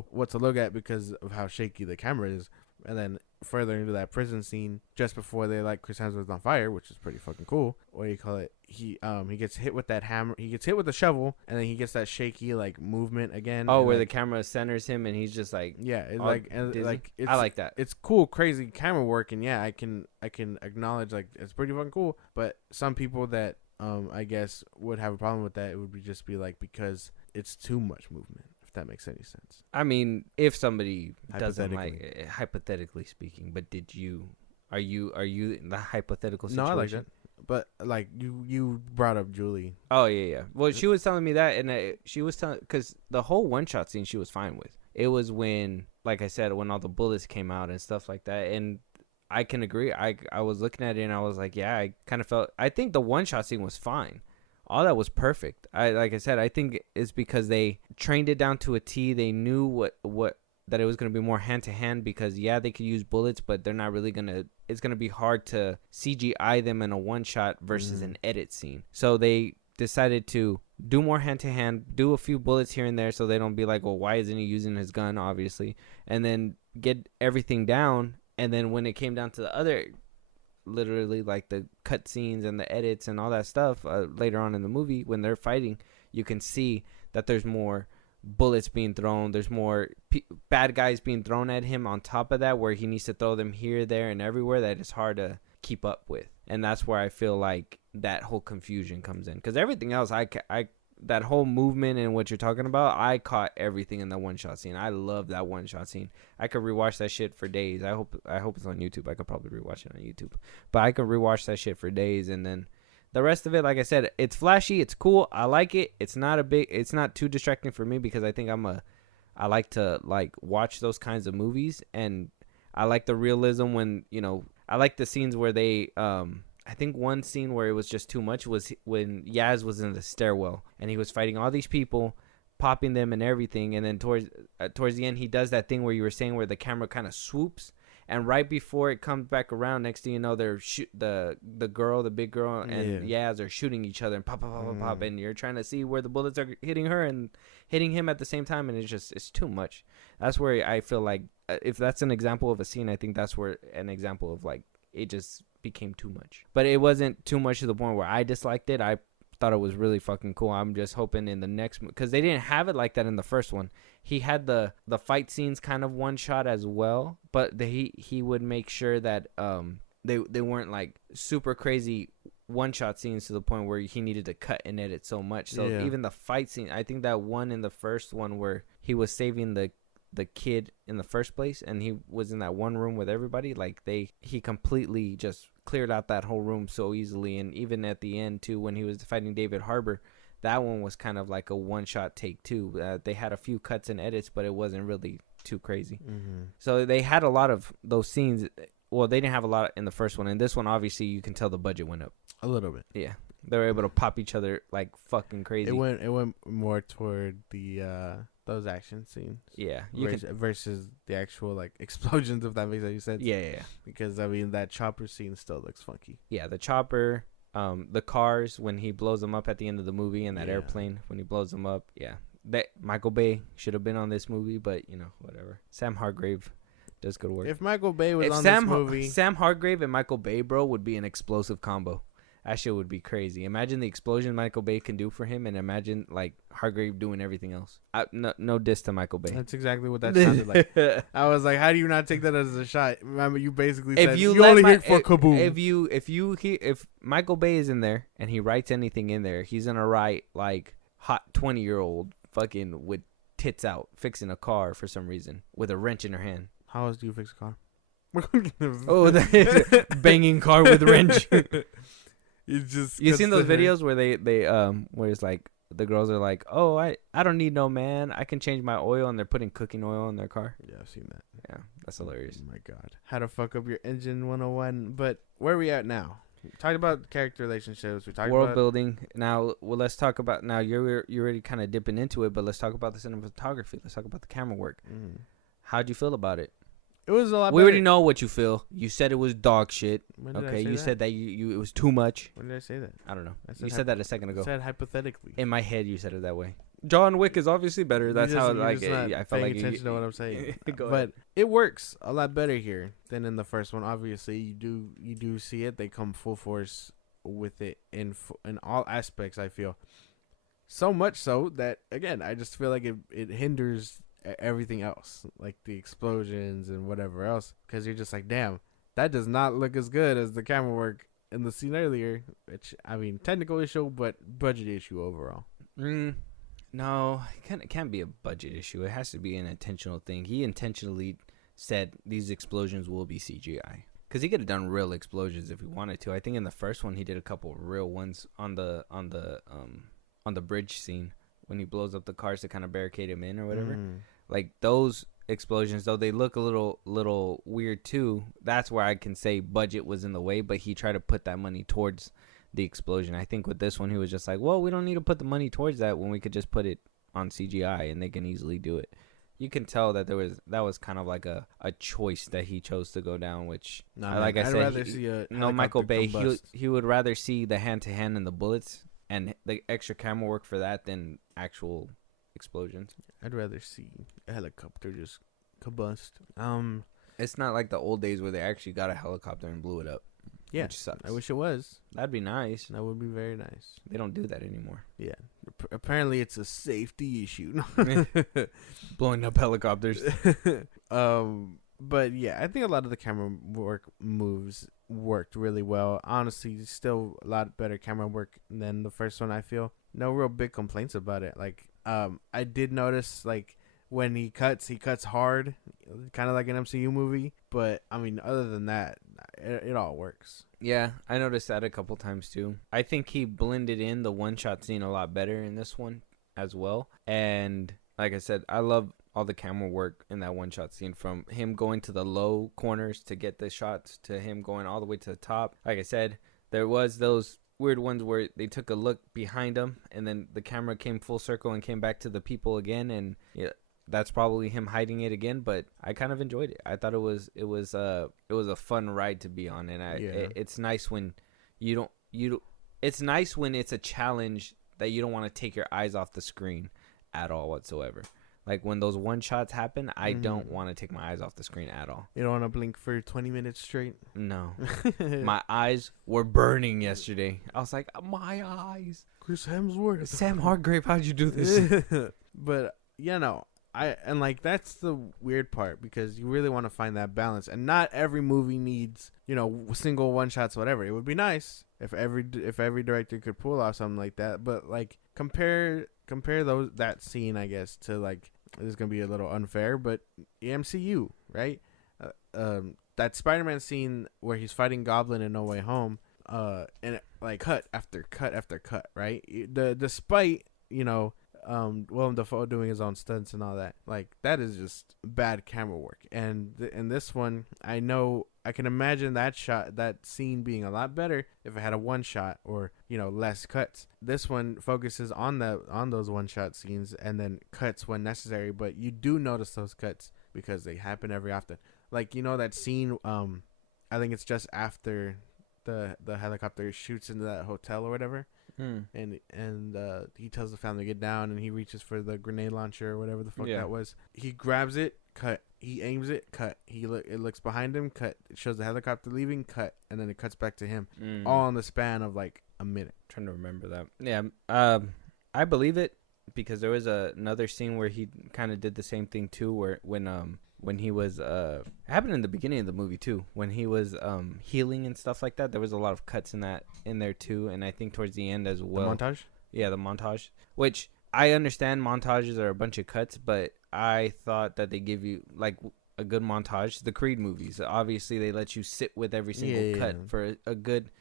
what to look at because of how shaky the camera is. And then further into that prison scene, just before they light Chris Hemsworth on fire, which is pretty fucking cool. What do you call it? He gets hit with that hammer. He gets hit with the shovel, and then he gets that shaky like movement again. Oh, where the camera centers him, and he's just like, yeah, it's I like that. It's cool, crazy camera work, and yeah, I can acknowledge like it's pretty fucking cool. But some people that I guess would have a problem with that, it would just be like, because it's too much movement. that makes any sense. I mean, if somebody doesn't Hypothetically. like, hypothetically speaking, but are you in the hypothetical situation? No, I like that. But like you brought up Julie. Oh yeah. Well, she was telling me that, and she was telling, because the whole one shot scene she was fine with. It was when, like I said, when all the bullets came out and stuff like that, and I can agree. I was looking at it and I was like, yeah, I kind of felt. I think the one shot scene was fine. All that was perfect. Like I said, I think it's because they trained it down to a T. They knew what that it was going to be more hand to hand, because yeah, they could use bullets, but they're not really gonna. It's gonna be hard to CGI them in a one shot versus an edit scene. So they decided to do more hand to hand, do a few bullets here and there, so they don't be like, well, why isn't he using his gun? Obviously, and then get everything down. And then when it came down to the other, literally like the cut scenes and the edits and all that stuff later on in the movie, when they're fighting, you can see that there's more bullets being thrown. There's more bad guys being thrown at him on top of that, where he needs to throw them here, there, and everywhere, that it's hard to keep up with. And that's where I feel like that whole confusion comes in. Because everything else, that whole movement and what you're talking about, I caught everything in that one shot scene. I love that one shot scene. I could rewatch that shit for days. I hope it's on YouTube. I could probably rewatch it on YouTube, but I could rewatch that shit for days. And then the rest of it, like I said, it's flashy, it's cool, I like it. It's not too distracting for me, because I think I like to like watch those kinds of movies, and I like the realism when, I like the scenes where they I think one scene where it was just too much was when Yaz was in the stairwell and he was fighting all these people, popping them and everything. And then towards the end, he does that thing where you were saying, where the camera kind of swoops, and right before it comes back around, next thing you know, they're the big girl, and Yaz are shooting each other, and pop, pop, pop, pop, pop, and you're trying to see where the bullets are hitting her and hitting him at the same time, and it's too much. That's where I feel like, if that's an example of a scene, I think that's where an example of like it just became too much. But it wasn't too much to the point where I disliked it. I thought it was really fucking cool. I'm just hoping in the next, because they didn't have it like that in the first one. He had the fight scenes kind of one shot as well, but he would make sure that they weren't like super crazy one shot scenes to the point where he needed to cut and edit so much. So even the fight scene, I think that one in the first one where he was saving the kid in the first place, and he was in that one room with everybody, like he completely just cleared out that whole room so easily. And even at the end too, when he was fighting David Harbour, that one was kind of like a one shot take too. They had a few cuts and edits, but it wasn't really too crazy. So they had a lot of those scenes. Well, they didn't have a lot in the first one, and this one obviously you can tell the budget went up a little bit. Yeah, they were able to pop each other like fucking crazy. It went more toward the those action scenes. Yeah, versus the actual like explosions, if that makes any sense. Yeah. Because I mean, that chopper scene still looks funky. Yeah, the chopper, the cars when he blows them up at the end of the movie, and that airplane when he blows them up. Yeah, that Michael Bay should have been on this movie, but whatever. Sam Hargrave does good work. If Michael Bay was on this movie, Sam Hargrave and Michael Bay, bro, would be an explosive combo. That shit would be crazy. Imagine the explosion Michael Bay can do for him, and imagine like Hargrave doing everything else. No diss to Michael Bay. That's exactly what that sounded like. I was like, how do you not take that as a shot? Remember, you basically said you only hit for kaboom. If Michael Bay is in there and he writes anything in there, he's gonna write like hot 20-year-old fucking with tits out fixing a car for some reason with a wrench in her hand. How else do you fix a car? Banging car with wrench. You seen those videos where they where it's like the girls are like, oh, I don't need no man, I can change my oil, and they're putting cooking oil in their car. Yeah, I've seen that. Yeah, that's hilarious. Oh my god, how to fuck up your engine 101. But where are we at now? We talked about character relationships. We talked world building. Now, let's talk about. Now you're already kind of dipping into it, but let's talk about the cinematography. Let's talk about the camera work. How'd you feel about it? It was a lot. We already know what you feel. You said it was dog shit. Okay, you said that you it was too much. When did I say that? I don't know. You said that a second ago. I said hypothetically. In my head, you said it that way. John Wick is obviously better. That's how I felt like attention to what I'm saying. Go but it works a lot better here than in the first one. Obviously, you do see it. They come full force with it in all aspects. I feel so much so that again, I just feel like it hinders everything else, like the explosions and whatever else, because you're just like, damn, that does not look as good as the camera work in the scene earlier, which I mean, technical issue but budget issue overall. No, it can't be a budget issue. It has to be an intentional thing. He intentionally said these explosions will be CGI. Because he could have done real explosions if he wanted to. I think in the first one he did a couple real ones on the bridge scene when he blows up the cars to kind of barricade him in or whatever. Like those explosions, though they look a little weird too. That's where I can say budget was in the way, but he tried to put that money towards the explosion. I think with this one he was just like, well, we don't need to put the money towards that when we could just put it on CGI and they can easily do it. You can tell that that was kind of like a choice that he chose to go down, which like I said, Michael Bay, he would rather see the hand-to-hand and the bullets and the extra camera work for that than actual explosions. I'd rather see a helicopter just combust. It's not like the old days where they actually got a helicopter and blew it up. Yeah, which sucks. I wish it was. That'd be nice. That would be very nice. They don't do that anymore. Yeah. Apparently, it's a safety issue. Blowing up helicopters. But yeah, I think a lot of the camera moves worked really well. Honestly, still a lot better camera work than the first one. I feel no real big complaints about it. Like, I did notice like when he cuts hard, kind of like an MCU movie. But I mean, other than that, it all works. Yeah, I noticed that a couple times too. I think he blended in the one-shot scene a lot better in this one as well. And like I said, I love all the camera work in that one-shot scene, from him going to the low corners to get the shots to him going all the way to the top. Like I said, there was those weird ones where they took a look behind him and then the camera came full circle and came back to the people again, and yeah, that's probably him hiding it again, but I kind of enjoyed it. I thought it was a fun ride to be on, and it's nice when it's nice when it's a challenge that you don't want to take your eyes off the screen at all whatsoever. Like when those one shots happen, I don't want to take my eyes off the screen at all. You don't want to blink for 20 minutes straight? No. My eyes were burning yesterday. I was like, my eyes. Chris Hemsworth. Sam Hargrave, how'd you do this? But, that's the weird part, because you really want to find that balance. And not every movie needs, single one shots, whatever. It would be nice if every director could pull off something like that. But, like, compare that scene, I guess, to, like, this is gonna be a little unfair, but the MCU, right? That Spider-Man scene where he's fighting Goblin in No Way Home, and like cut after cut after cut, right? Despite Willem Dafoe doing his own stunts and all that, like that is just bad camera work. And in this one, I can imagine that scene being a lot better if it had a one shot or less cuts. This one focuses on those one shot scenes and then cuts when necessary, but you do notice those cuts because they happen every often. Like that scene, I think it's just after the helicopter shoots into that hotel or whatever. And he tells the family to get down, and he reaches for the grenade launcher or whatever the fuck that was. He grabs it, cut. He aims it, cut. It looks behind him, cut. It shows the helicopter leaving, cut, and then it cuts back to him. All in the span of like a minute. I'm trying to remember that. Yeah, I believe it, because there was another scene where he kind of did the same thing too, where when he was it happened in the beginning of the movie too, when he was healing and stuff like that. There was a lot of cuts in there too, and I think towards the end as well. The montage? Yeah, the montage, which I understand montages are a bunch of cuts, but I thought that they give you like a good montage. The Creed movies, obviously they let you sit with every single cut for a good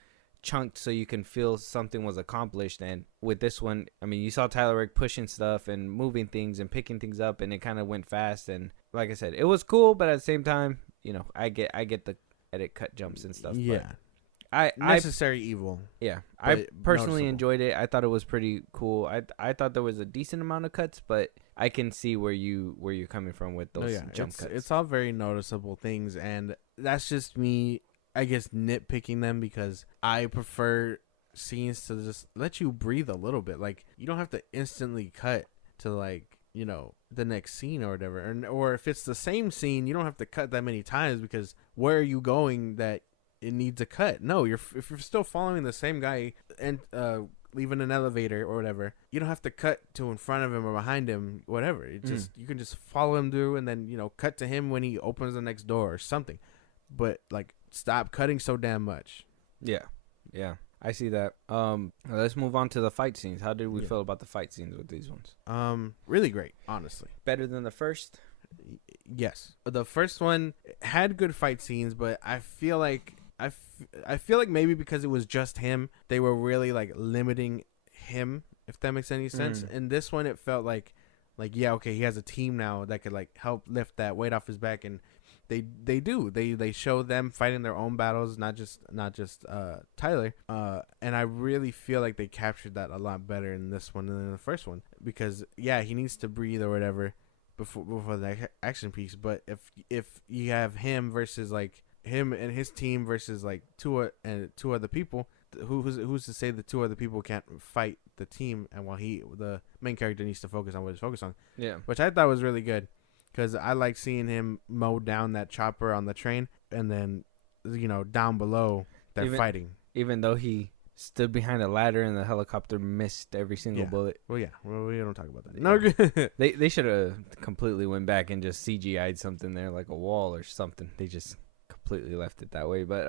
chunk so you can feel something was accomplished. And with this one, I mean, you saw Tyler Rake pushing stuff and moving things and picking things up, and it kind of went fast. And like I said, it was cool, but at the same time, I get the edit cut jumps and stuff. Yeah. Necessary evil. Yeah. I personally enjoyed it. I thought it was pretty cool. I thought there was a decent amount of cuts, but I can see where you're coming from with those jump cuts. It's all very noticeable things, and that's just me, I guess, nitpicking them, because I prefer scenes to just let you breathe a little bit. Like, you don't have to instantly cut to, like, the next scene or whatever. Or if it's the same scene, you don't have to cut that many times, because where are you going that it needs a cut? No, if you're still following the same guy and leaving an elevator or whatever, you don't have to cut to in front of him or behind him, whatever. It just you can just follow him through, and then cut to him when he opens the next door or something. But like, stop cutting so damn much. Yeah. I see that. Let's move on to the fight scenes. How did we feel about the fight scenes with these ones? Really great, honestly. Better than the first? Yes. The first one had good fight scenes, but I feel like I feel like maybe because it was just him, they were really like limiting him, if that makes any sense. In this one, it felt like yeah, okay, he has a team now that could like help lift that weight off his back, and they show them fighting their own battles, not just Tyler. And I really feel like they captured that a lot better in this one than in the first one, because yeah, he needs to breathe or whatever before the action piece. But if you have him versus like him and his team versus like two other people, who's to say the two other people can't fight the team, and while the main character needs to focus on what he's focused on. Yeah, which I thought was really good, because I like seeing him mow down that chopper on the train, and then down below they're fighting. Even though he stood behind a ladder and the helicopter missed every single bullet. Well, we don't talk about that. No, they should have completely went back and just CGI'd something there, like a wall or something. They just completely left it that way. But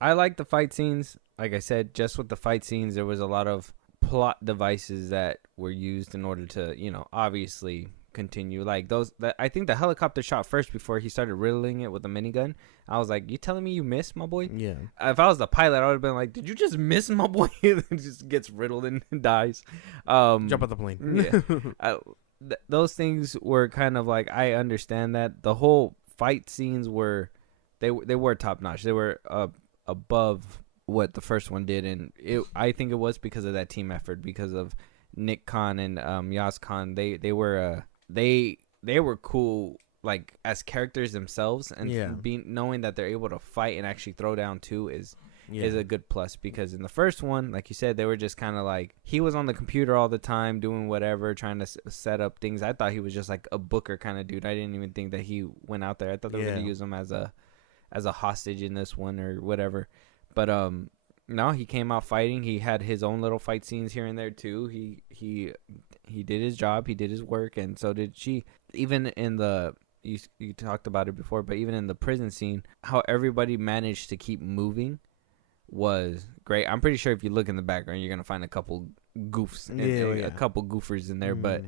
I like the fight scenes. Like I said, just with the fight scenes, there was a lot of plot devices that were used in order to, obviously continue. Like I think the helicopter shot first before he started riddling it with a minigun. I was like, you telling me you missed, my boy? Yeah. If I was the pilot, I would have been like, did you just miss, my boy? And just gets riddled and dies. Jump out the plane. Yeah. Those things were kind of like, I understand that. The whole fight scenes were, they were top notch. They were above what the first one did, and I think it was because of that team effort, because of Nick Khan and Yas Khan. They were cool, like as characters themselves, and knowing that they're able to fight and actually throw down too is a good plus. Because in the first one, like you said, they were just kind of like, he was on the computer all the time doing whatever, trying to set up things. I thought he was just like a booker kind of dude. I didn't even think that he went out there. I thought they were gonna use him as a hostage in this one or whatever. But no, he came out fighting. He had his own little fight scenes here and there too. He did his job. He did his work, and so did she. Even in the you talked about it before, but even in the prison scene, how everybody managed to keep moving was great. I'm pretty sure if you look in the background, you're gonna find a couple goofs and a couple goofers in there. But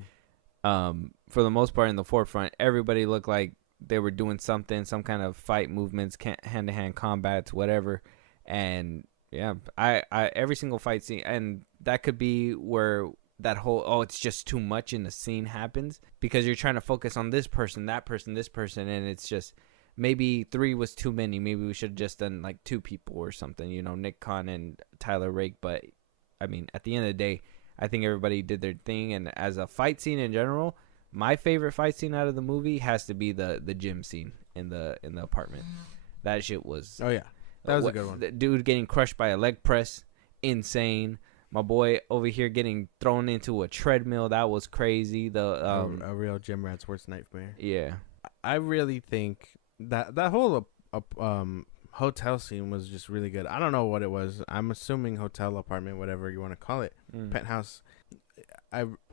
for the most part, in the forefront, everybody looked like they were doing something, some kind of fight movements, hand-to-hand combats, whatever. And yeah, I every single fight scene, and that could be where that whole it's just too much in the scene happens, because you're trying to focus on this person, that person, this person, and it's just maybe 3 was too many. Maybe we should have just done like 2 people or something, Nick Khan and Tyler Rake. But I mean, at the end of the day, I think everybody did their thing. And as a fight scene in general, my favorite fight scene out of the movie has to be the gym scene in the apartment. That shit was that was a good one. The dude getting crushed by a leg press, insane. My boy over here getting thrown into a treadmill, that was crazy. A real gym rat's worst nightmare. Yeah, I really think that whole hotel scene was just really good. I don't know what it was. I'm assuming hotel, apartment, whatever you want to call it, penthouse.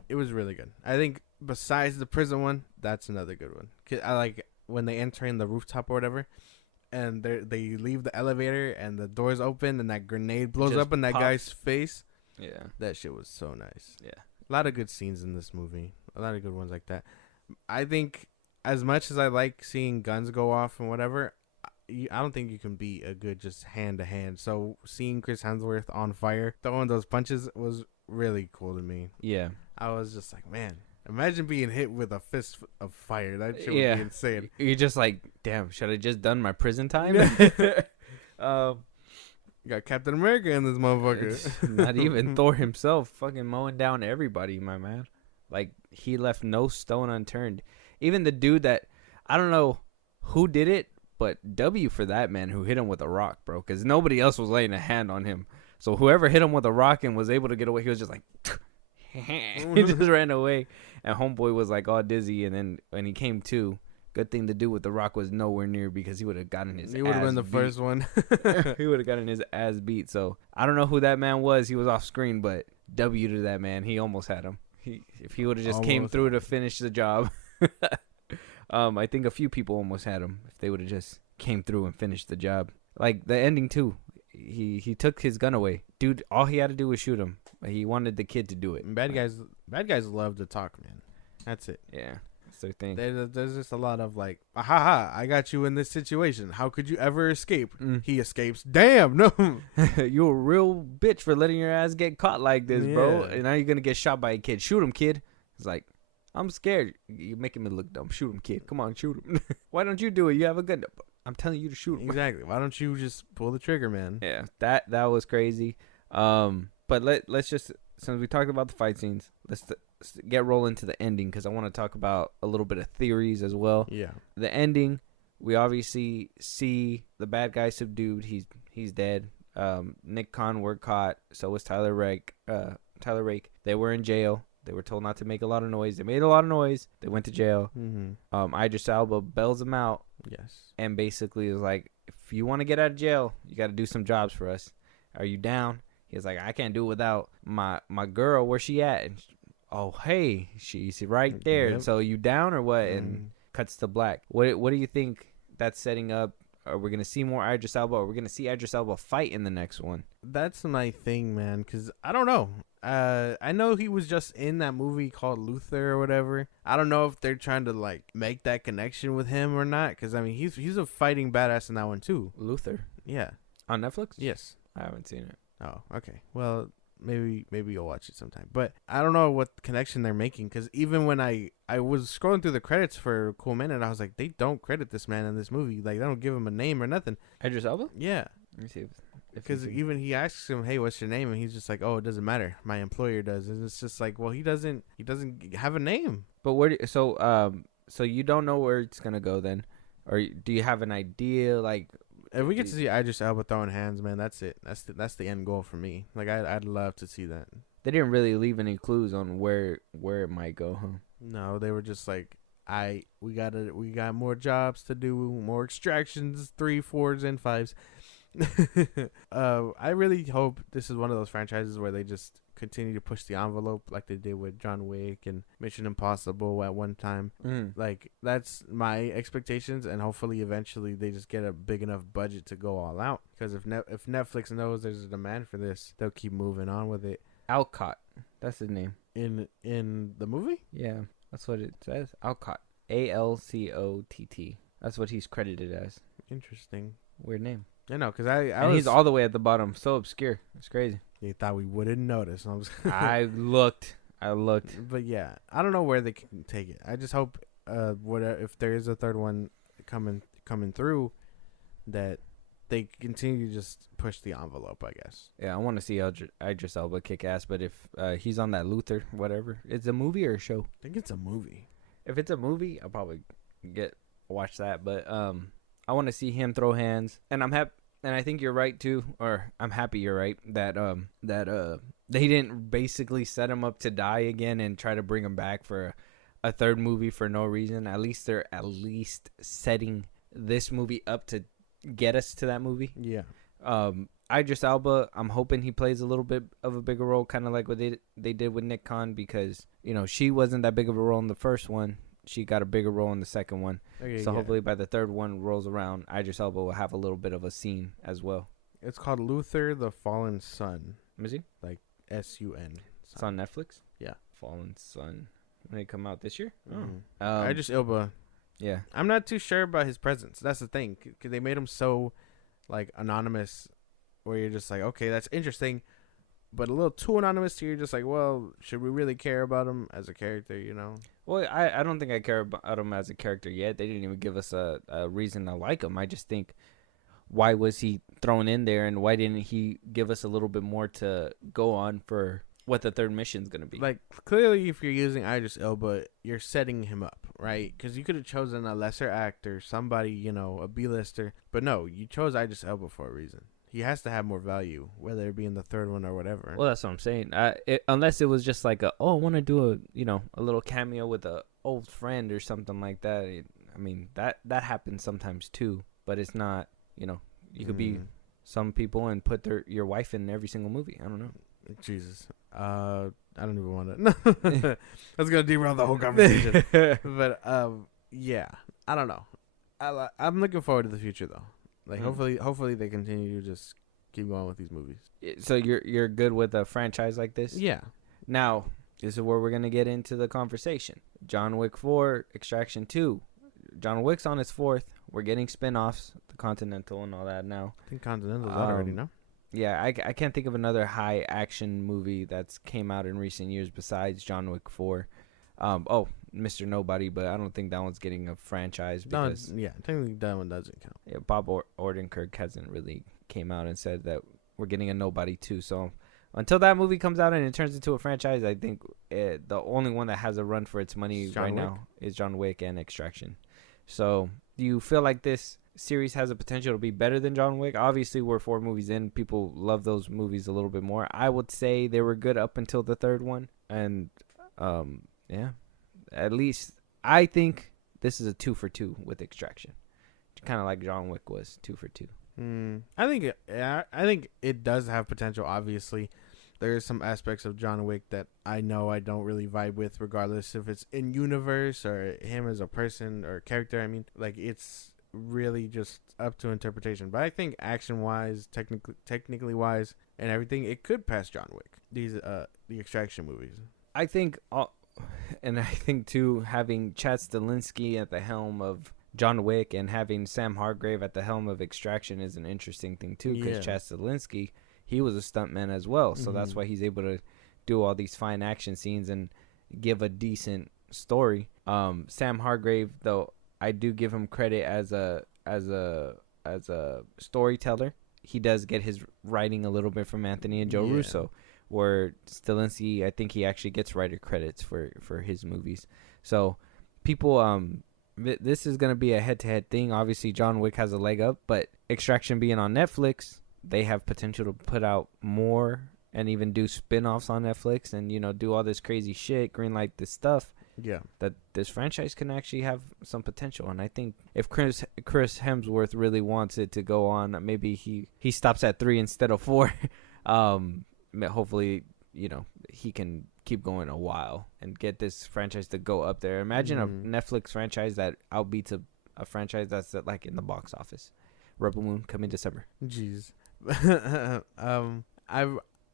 It was really good. I think besides the prison one, that's another good one. I like when they enter in the rooftop or whatever, and they leave the elevator and the doors open and that grenade blows up in that guy's face. Yeah, that shit was so nice. Yeah, a lot of good scenes in this movie. A lot of good ones like that. I think as much as I like seeing guns go off and whatever, I don't think you can beat a good just hand to hand. So seeing Chris Hemsworth on fire throwing those punches was really cool to me. Yeah, I was just like, man, imagine being hit with a fist of fire. That shit would be insane. You're just like, damn, should I just done my prison time? You got Captain America in this motherfucker. Not even Thor himself fucking mowing down everybody, my man. Like, he left no stone unturned. Even the dude that, I don't know who did it, but W for that man who hit him with a rock, bro. Because nobody else was laying a hand on him. So whoever hit him with a rock and was able to get away, he was just like, he just ran away. And homeboy was like all dizzy. And then when he came to, good thing to do with the rock was nowhere near, because he would have gotten his ass beat. He would have been the first one. He would have gotten his ass beat. So I don't know who that man was. He was off screen, but W to that man. He almost had him. If he would have just came through to finish the job. I think a few people almost had him if they would have just came through and finished the job. Like the ending too. he took his gun away. Dude, all he had to do was shoot him. He wanted the kid to do it. Bad guys love to talk, man. That's it. Yeah, that's their thing. There's just a lot of like, ha, I got you in this situation. How could you ever escape? He escapes. Damn, no. You a real bitch for letting your ass get caught like this, bro. Yeah. And now you're gonna get shot by a kid. Shoot him, kid. It's like, I'm scared. You're making me look dumb. Shoot him, kid. Come on, shoot him. Why don't you do it? You have a gun. I'm telling you to shoot him. Exactly. Why don't you just pull the trigger, man? Yeah, that was crazy. But let's just, since we talked about the fight scenes, let's get rolling to the ending, because I want to talk about a little bit of theories as well. Yeah. The ending, we obviously see the bad guy subdued. He's dead. Nick Khan were caught. So was Tyler Rake. They were in jail. They were told not to make a lot of noise. They made a lot of noise. They went to jail. Mm-hmm. Idris Elba bails them out. Yes. And basically is like, if you want to get out of jail, you got to do some jobs for us. Are you down? He's like, I can't do it without my girl. Where's she at? And oh, hey, she's right there. Yep. So you down or what? And cuts to black. What do you think that's setting up? Are we gonna see more Idris Elba? Or are we gonna see Idris Elba fight in the next one? That's my thing, man. Because I don't know. I know he was just in that movie called Luther or whatever. I don't know if they're trying to like make that connection with him or not. Because I mean, he's a fighting badass in that one too. Luther Yeah. on Netflix? Yes. I haven't seen it. Oh, okay. Well, maybe you'll watch it sometime. But I don't know what connection they're making, because even when I was scrolling through the credits for a cool minute, I was like, they don't credit this man in this movie. Like, they don't give him a name or nothing. Idris Elba? Yeah. Let me see if Because even he asks him, hey, what's your name? And he's just like, oh, it doesn't matter. My employer does. And it's just like, well, he doesn't have a name. But where? So you don't know where it's gonna go then, or do you have an idea? Like, If we get to see Idris Elba throwing hands, man, that's it. That's the end goal for me. Like, I'd love to see that. they didn't really leave any clues on where it might go, huh? No, they were just like, we got more jobs to do, more extractions, 3, 4s, and 5s. I really hope this is one of those franchises where they just continue to push the envelope like they did with John Wick and Mission Impossible at one time. Like, that's my expectations, and hopefully eventually they just get a big enough budget to go all out, because if Netflix knows there's a demand for this, they'll keep moving on with it. Alcott, that's his name. In the movie? Yeah, that's what it says. Alcott, Alcott. That's what he's credited as. Interesting. Weird name. I know, because he's all the way at the bottom, so obscure. It's crazy. They thought we wouldn't notice. I looked. But yeah, I don't know where they can take it. I just hope, if there is a third one coming through, that they continue to just push the envelope, I guess. Yeah, I want to see Idris Elba kick ass, but if he's on that Luther, whatever, it's a movie or a show? I think it's a movie. If it's a movie, I'll probably watch that. But I want to see him throw hands, and I'm happy. And I think you're right too, or I'm happy you're right that they didn't basically set him up to die again and try to bring him back for a third movie for no reason. At least they're setting this movie up to get us to that movie. Yeah. Idris Elba, I'm hoping he plays a little bit of a bigger role, kind of like what they did with Nick Khan, because she wasn't that big of a role in the first one. She got a bigger role in the second one. Okay, so hopefully by the third one rolls around, Idris Elba will have a little bit of a scene as well. It's called Luther the Fallen Sun. Let me see. Like S-U-N. It's on Netflix? Yeah. Fallen Sun. When did it come out? This year? Idris Elba. Yeah. I'm not too sure about his presence. That's the thing. Because they made him so, like, anonymous, where you're just like, okay, that's interesting. But a little too anonymous to you're just like, well, should we really care about him as a character, Well, I don't think I care about him as a character yet. They didn't even give us a reason to like him. I just think, why was he thrown in there, and why didn't he give us a little bit more to go on for what the third mission's going to be? Like, clearly, if you're using Idris Elba, you're setting him up, right? Because you could have chosen a lesser actor, somebody, a B-lister. But no, you chose Idris Elba for a reason. He has to have more value, whether it be in the third one or whatever. Well, that's what I'm saying. Unless it was just like I want to do a little cameo with a old friend or something like that. I mean, that happens sometimes too, but it's not, you could be some people and put your wife in every single movie. I don't know. Jesus. I don't even want to. That's going to derail the whole conversation. But, yeah, I don't know. I'm looking forward to the future, though. Like, hopefully they continue to just keep going with these movies. So you're good with a franchise like this? Yeah. Now, this is where we're going to get into the conversation. John Wick 4, Extraction 2. John Wick's on his 4th. We're getting spin-offs, the Continental and all that now. I think Continental's out already, no? Yeah, I can't think of another high action movie that's came out in recent years besides John Wick 4. Mr. Nobody, but I don't think that one's getting a franchise because technically that one doesn't count. Yeah, Bob Odenkirk hasn't really came out and said that we're getting a Nobody 2. So until that movie comes out and it turns into a franchise, I think the only one that has a run for its money now is John Wick and Extraction. So do you feel like this series has a potential to be better than John Wick? Obviously, we're 4 movies in. People love those movies a little bit more. I would say they were good up until the 3rd one. And, at least I think this is a 2 for 2 with Extraction. Kind of like John Wick was 2 for 2. I think it does have potential. Obviously, there's some aspects of John Wick that I know I don't really vibe with, regardless if it's in universe or him as a person or character. I mean, like, it's really just up to interpretation. But I think action wise, technically wise, and everything, it could pass John Wick. These the Extraction movies. I think, and I think too, having Chad Stahelski at the helm of John Wick and having Sam Hargrave at the helm of Extraction is an interesting thing too, because Chad Stahelski, he was a stuntman as well, so that's why he's able to do all these fine action scenes and give a decent story. Sam Hargrave, though, I do give him credit as a storyteller. He does get his writing a little bit from Anthony and Joe Russo, where Stahelski, I think he actually gets writer credits for his movies. So people, this is going to be a head-to-head thing. Obviously, John Wick has a leg up, but Extraction being on Netflix, they have potential to put out more and even do spin-offs on Netflix and, do all this crazy shit, greenlight this stuff. Yeah. That this franchise can actually have some potential. And I think if Chris Hemsworth really wants it to go on, maybe he stops at 3 instead of 4. Hopefully, he can keep going a while and get this franchise to go up there. Imagine a Netflix franchise that outbeats a franchise that's like in the box office. Rebel Moon coming December. Jeez.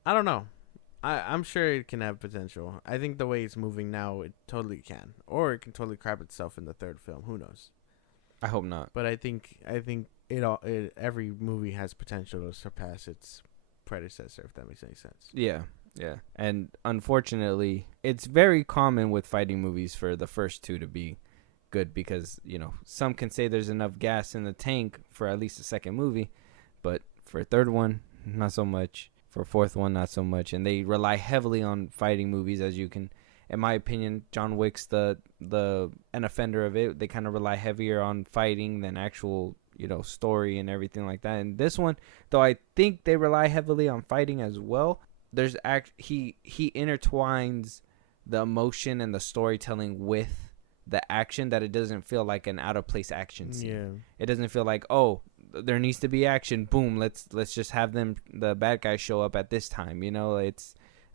I don't know. I'm sure it can have potential. I think the way it's moving now, it totally can, or it can totally crap itself in the 3rd film. Who knows? I hope not. But I think every movie has potential to surpass its predecessor, if that makes any sense. Yeah. And unfortunately, it's very common with fighting movies for the first 2 to be good because, some can say there's enough gas in the tank for at least a second movie, but for a 3rd one, not so much. For a 4th one, not so much. And they rely heavily on fighting movies, as you can, in my opinion, John Wick's an offender of it. They kind of rely heavier on fighting than actual, story and everything like that. And this one, though I think they rely heavily on fighting as well, there's he intertwines the emotion and the storytelling with the action, that it doesn't feel like an out of place action scene. Yeah. It doesn't feel like, there needs to be action. Boom, let's just have the bad guys show up at this time.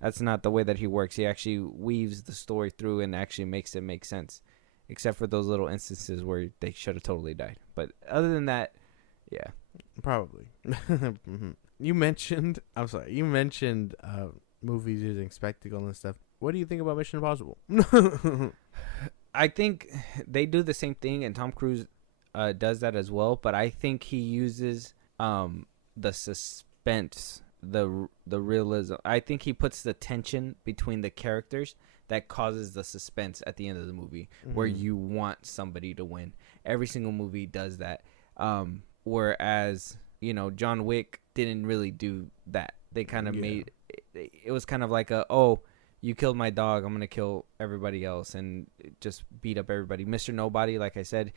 That's not the way that he works. He actually weaves the story through and actually makes it make sense, except for those little instances where they should have totally died. But other than that, yeah, probably. You mentioned movies using spectacle and stuff. What do you think about Mission Impossible? I think they do the same thing, and Tom Cruise does that as well. But I think he uses the suspense, the realism. I think he puts the tension between the characters that causes the suspense at the end of the movie, where you want somebody to win. Every single movie does that. Whereas, John Wick didn't really do that. They kind of made it was kind of like you killed my dog, I'm gonna kill everybody else and just beat up everybody. Mr. Nobody, like I said,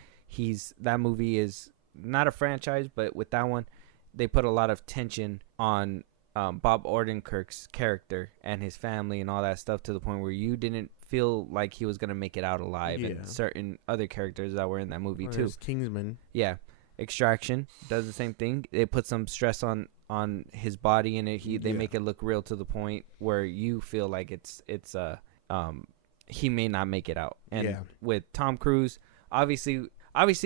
that movie is not a franchise, but with that one, they put a lot of tension on Bob Odenkirk's character and his family and all that stuff, to the point where you didn't feel like he was gonna make it out alive. And certain other characters that were in that movie too. Kingsman. Yeah. Extraction does the same thing. They put some stress on his body, and they make it look real, to the point where you feel like it's he may not make it out. And with Tom Cruise, obviously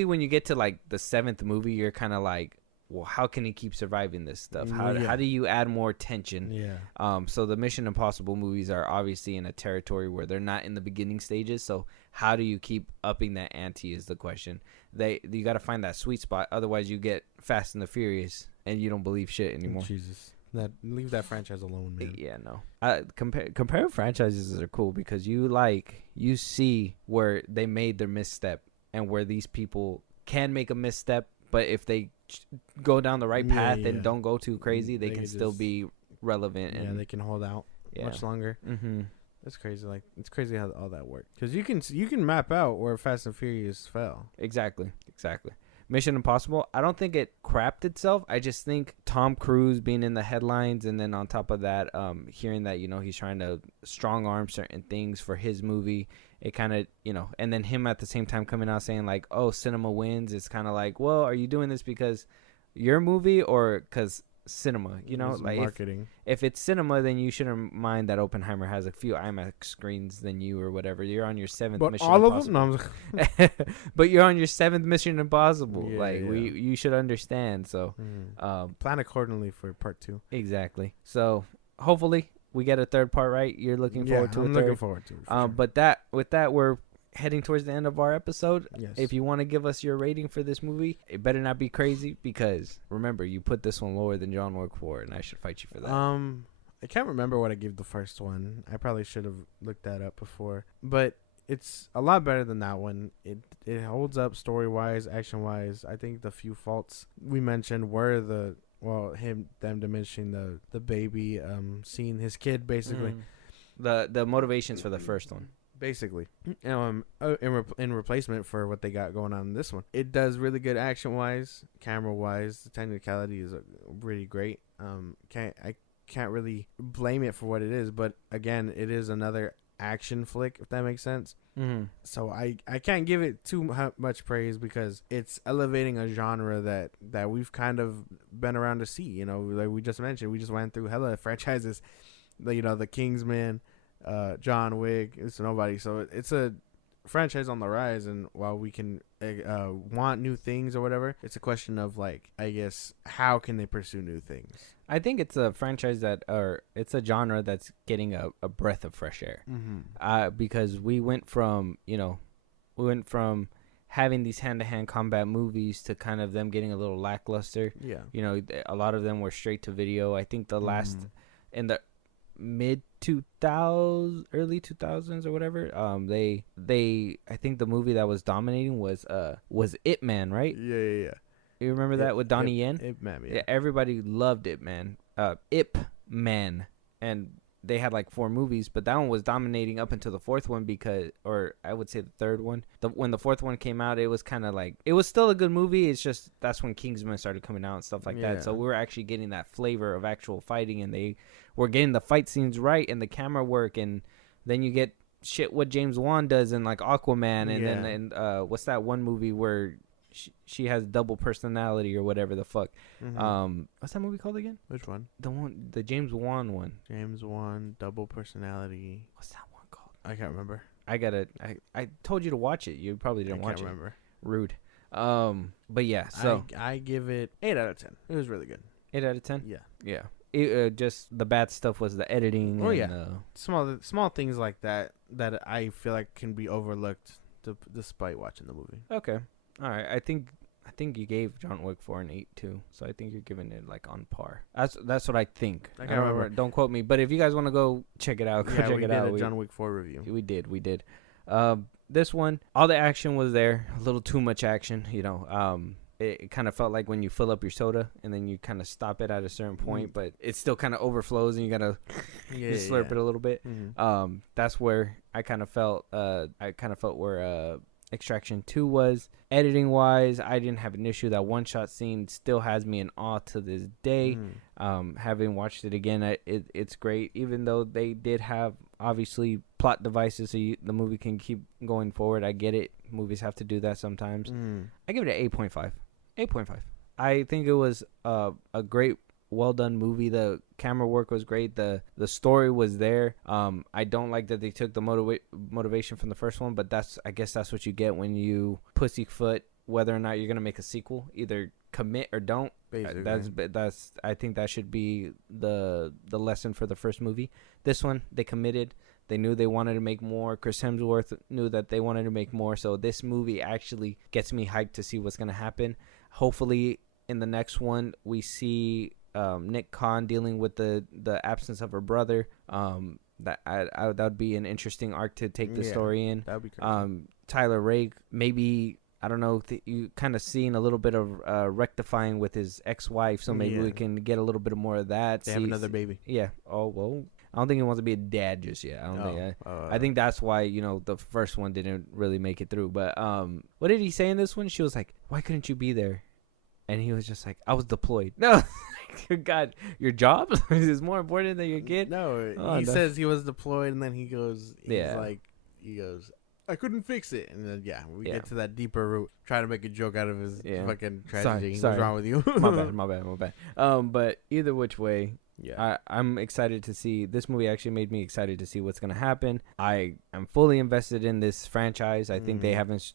when you get to like the 7th movie, you're kind of like, well, how can he keep surviving this stuff? How do you add more tension? Yeah. So the Mission Impossible movies are obviously in a territory where they're not in the beginning stages. So how do you keep upping that ante is the question. You got to find that sweet spot. Otherwise, you get Fast and the Furious, and you don't believe shit anymore. Jesus. Leave that franchise alone, man. Yeah, no. Comparative franchises are cool because you see where they made their misstep and where these people can make a misstep, but if they go down the right path and don't go too crazy, they can still be relevant. And they can hold out much longer. Mm-hmm. That's crazy. Like, it's crazy how all that worked. Because you can map out where Fast and Furious fell. Exactly. Mission Impossible, I don't think it crapped itself. I just think Tom Cruise being in the headlines, and then on top of that, hearing that, he's trying to strong arm certain things for his movie, it kind of, and then him at the same time coming out saying like, oh, cinema wins. It's kind of like, well, are you doing this because your movie or because cinema, like marketing. If it's cinema, then you shouldn't mind that Oppenheimer has a few IMAX screens than you or whatever. You're on your 7th Mission all Impossible. of them? No. But you're on your 7th Mission Impossible. Yeah. You should understand. So plan accordingly for part 2. Exactly. So hopefully we get a third part right. You're looking forward to it. I'm looking forward to it. Sure. But with that we're heading towards the end of our episode. Yes. If you want to give us your rating for this movie, it better not be crazy because remember, you put this one lower than John Wick 4 and I should fight you for that. I can't remember what I gave the first one. I probably should have looked that up before. But it's a lot better than that one. It holds up story-wise, action-wise. I think the few faults we mentioned were them diminishing the baby, seeing his kid basically. The motivations for the first one. Basically, in replacement for what they got going on in this one, it does really good action-wise, camera-wise. The technicality is really great. I can't really blame it for what it is, but again, it is another action flick, if that makes sense. Mm-hmm. So I can't give it too much praise because it's elevating a genre that we've kind of been around to see. Like we just mentioned, we just went through hella franchises, the Kingsman. John Wick, it's nobody. So it's a franchise on the rise, and while we can want new things or whatever, it's a question of I guess how can they pursue new things. I think it's a franchise it's a genre that's getting a breath of fresh air. Because we went from having these hand-to-hand combat movies to kind of them getting a little lackluster. A lot of them were straight to video. I think the last in the mid 2000s, early 2000s or whatever, I think the movie that was dominating was Ip Man, right? Yeah. You remember that with Donnie Yen? Ip Man, yeah. Everybody loved Ip Man. Ip Man, and they had 4 movies, but that one was dominating up until the 4th one or I would say the 3rd one. When the 4th one came out, it was kind of it was still a good movie. It's just that's when Kingsman started coming out and stuff like that. So we were actually getting that flavor of actual fighting, and they were getting the fight scenes right and the camera work, and then you get shit what James Wan does in Aquaman, and then what's that one movie where she has double personality or whatever the fuck. What's that movie called again? Which one? The James Wan one. James Wan, double personality. What's that one called? I can't remember. I told you to watch it. You probably didn't watch it. I can't remember. Rude. But yeah, so I give it 8 out of 10. It was really good. 8 out of 10? Yeah. It, just the bad stuff was the editing. Oh, yeah. Small things like that I feel like can be overlooked despite watching the movie. Okay. All right. I think you gave John Wick 4 an 8 too. So I think you're giving it on par. That's what I think. I can't remember. Don't quote me. But if you guys want to go check it out, check it out. We did a John Wick 4 review. We did. This one, all the action was there. A little too much action. It kind of felt like when you fill up your soda and then you kind of stop it at a certain point, but it still kind of overflows and you gotta slurp it a little bit. That's where I kind of felt. Where Extraction 2 was. Editing wise, I didn't have an issue. That one shot scene still has me in awe to this day. Having watched it again, it's great. Even though they did have obviously plot devices so the movie can keep going forward. I get it. Movies have to do that sometimes. I give it an 8.5. 8.5. I think it was a great, well done movie. The camera work was great. The story was there. I don't like that they took the motivation from the first one, but I guess that's what you get when you pussyfoot whether or not you're gonna make a sequel. Either commit or don't. Basically. That's I think that should be the lesson for the first movie. This one, they committed. They knew they wanted to make more. Chris Hemsworth knew that they wanted to make more. So this movie actually gets me hyped to see what's gonna happen. Hopefully, in the next one, we see Nick Khan dealing with the absence of her brother. That would be an interesting arc to take the story in. That would be crazy. Tyler Rake, maybe, I don't know, you kind of seen a little bit of rectifying with his ex-wife, so maybe we can get a little bit more of that. They have another baby. Yeah. Oh, well, I don't think he wants to be a dad just yet. I think that's why, the first one didn't really make it through. But what did he say in this one? She was like, why couldn't you be there? And he was just like, I was deployed. No, God, your job is more important than your kid. No, he says he was deployed, and then he goes, I couldn't fix it. And then, we get to that deeper root, trying to make a joke out of his fucking tragedy. Sorry. What's wrong with you? My bad. But either which way, I'm excited to see. This movie actually made me excited to see what's going to happen. I am fully invested in this franchise. I think they haven't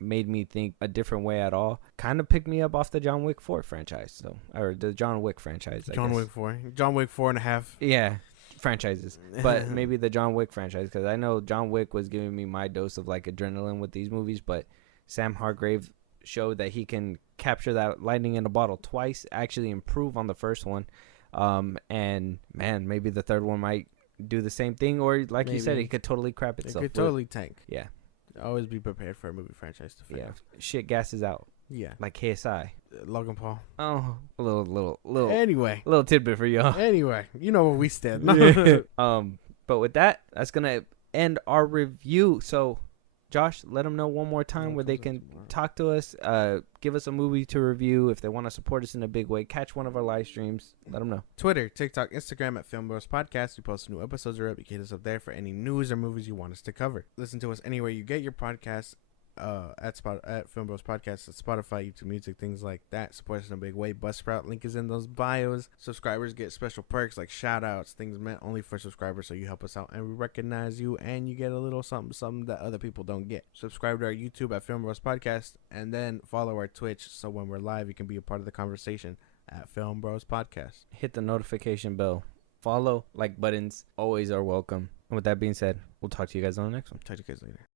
made me think a different way at all. Kind of picked me up off the John Wick 4 franchise, or the John Wick franchise. John Wick 4.5. Yeah. Franchises, but maybe the John Wick franchise, because I know John Wick was giving me my dose of like adrenaline with these movies, but Sam Hargrave showed that he can capture that lightning in a bottle twice, actually improve on the first one, and man, maybe the third one might do the same thing, or like you said, it could totally crap itself. It could totally tank. Yeah, always be prepared for a movie franchise to fail. Yeah, shit gases out. Yeah, like KSI. Logan Paul. Oh, a little. Anyway, a little tidbit for y'all. Anyway, you know where we stand. But with that, that's gonna end our review. So, Josh, let them know one more time where they can talk to us. Give us a movie to review if they want to support us in a big way. Catch one of our live streams. Let them know. Twitter, TikTok, Instagram at FilmBros Podcast. We post new episodes are up. You can hit us up there for any news or movies you want us to cover. Listen to us anywhere you get your podcasts. At FilmBros Podcast, at Spotify, YouTube Music, things like that. Support us in a big way. Buzzsprout link is in those bios. Subscribers get special perks like shout outs, things meant only for subscribers, so you help us out and we recognize you, and you get a little something that other people don't get. Subscribe to our YouTube at FilmBros Podcast, and then follow our Twitch, so when we're live you can be a part of the conversation at FilmBros Podcast. Hit the notification bell. Follow, like buttons always are welcome. And with that being said, we'll talk to you guys on the next one. Talk to you guys later.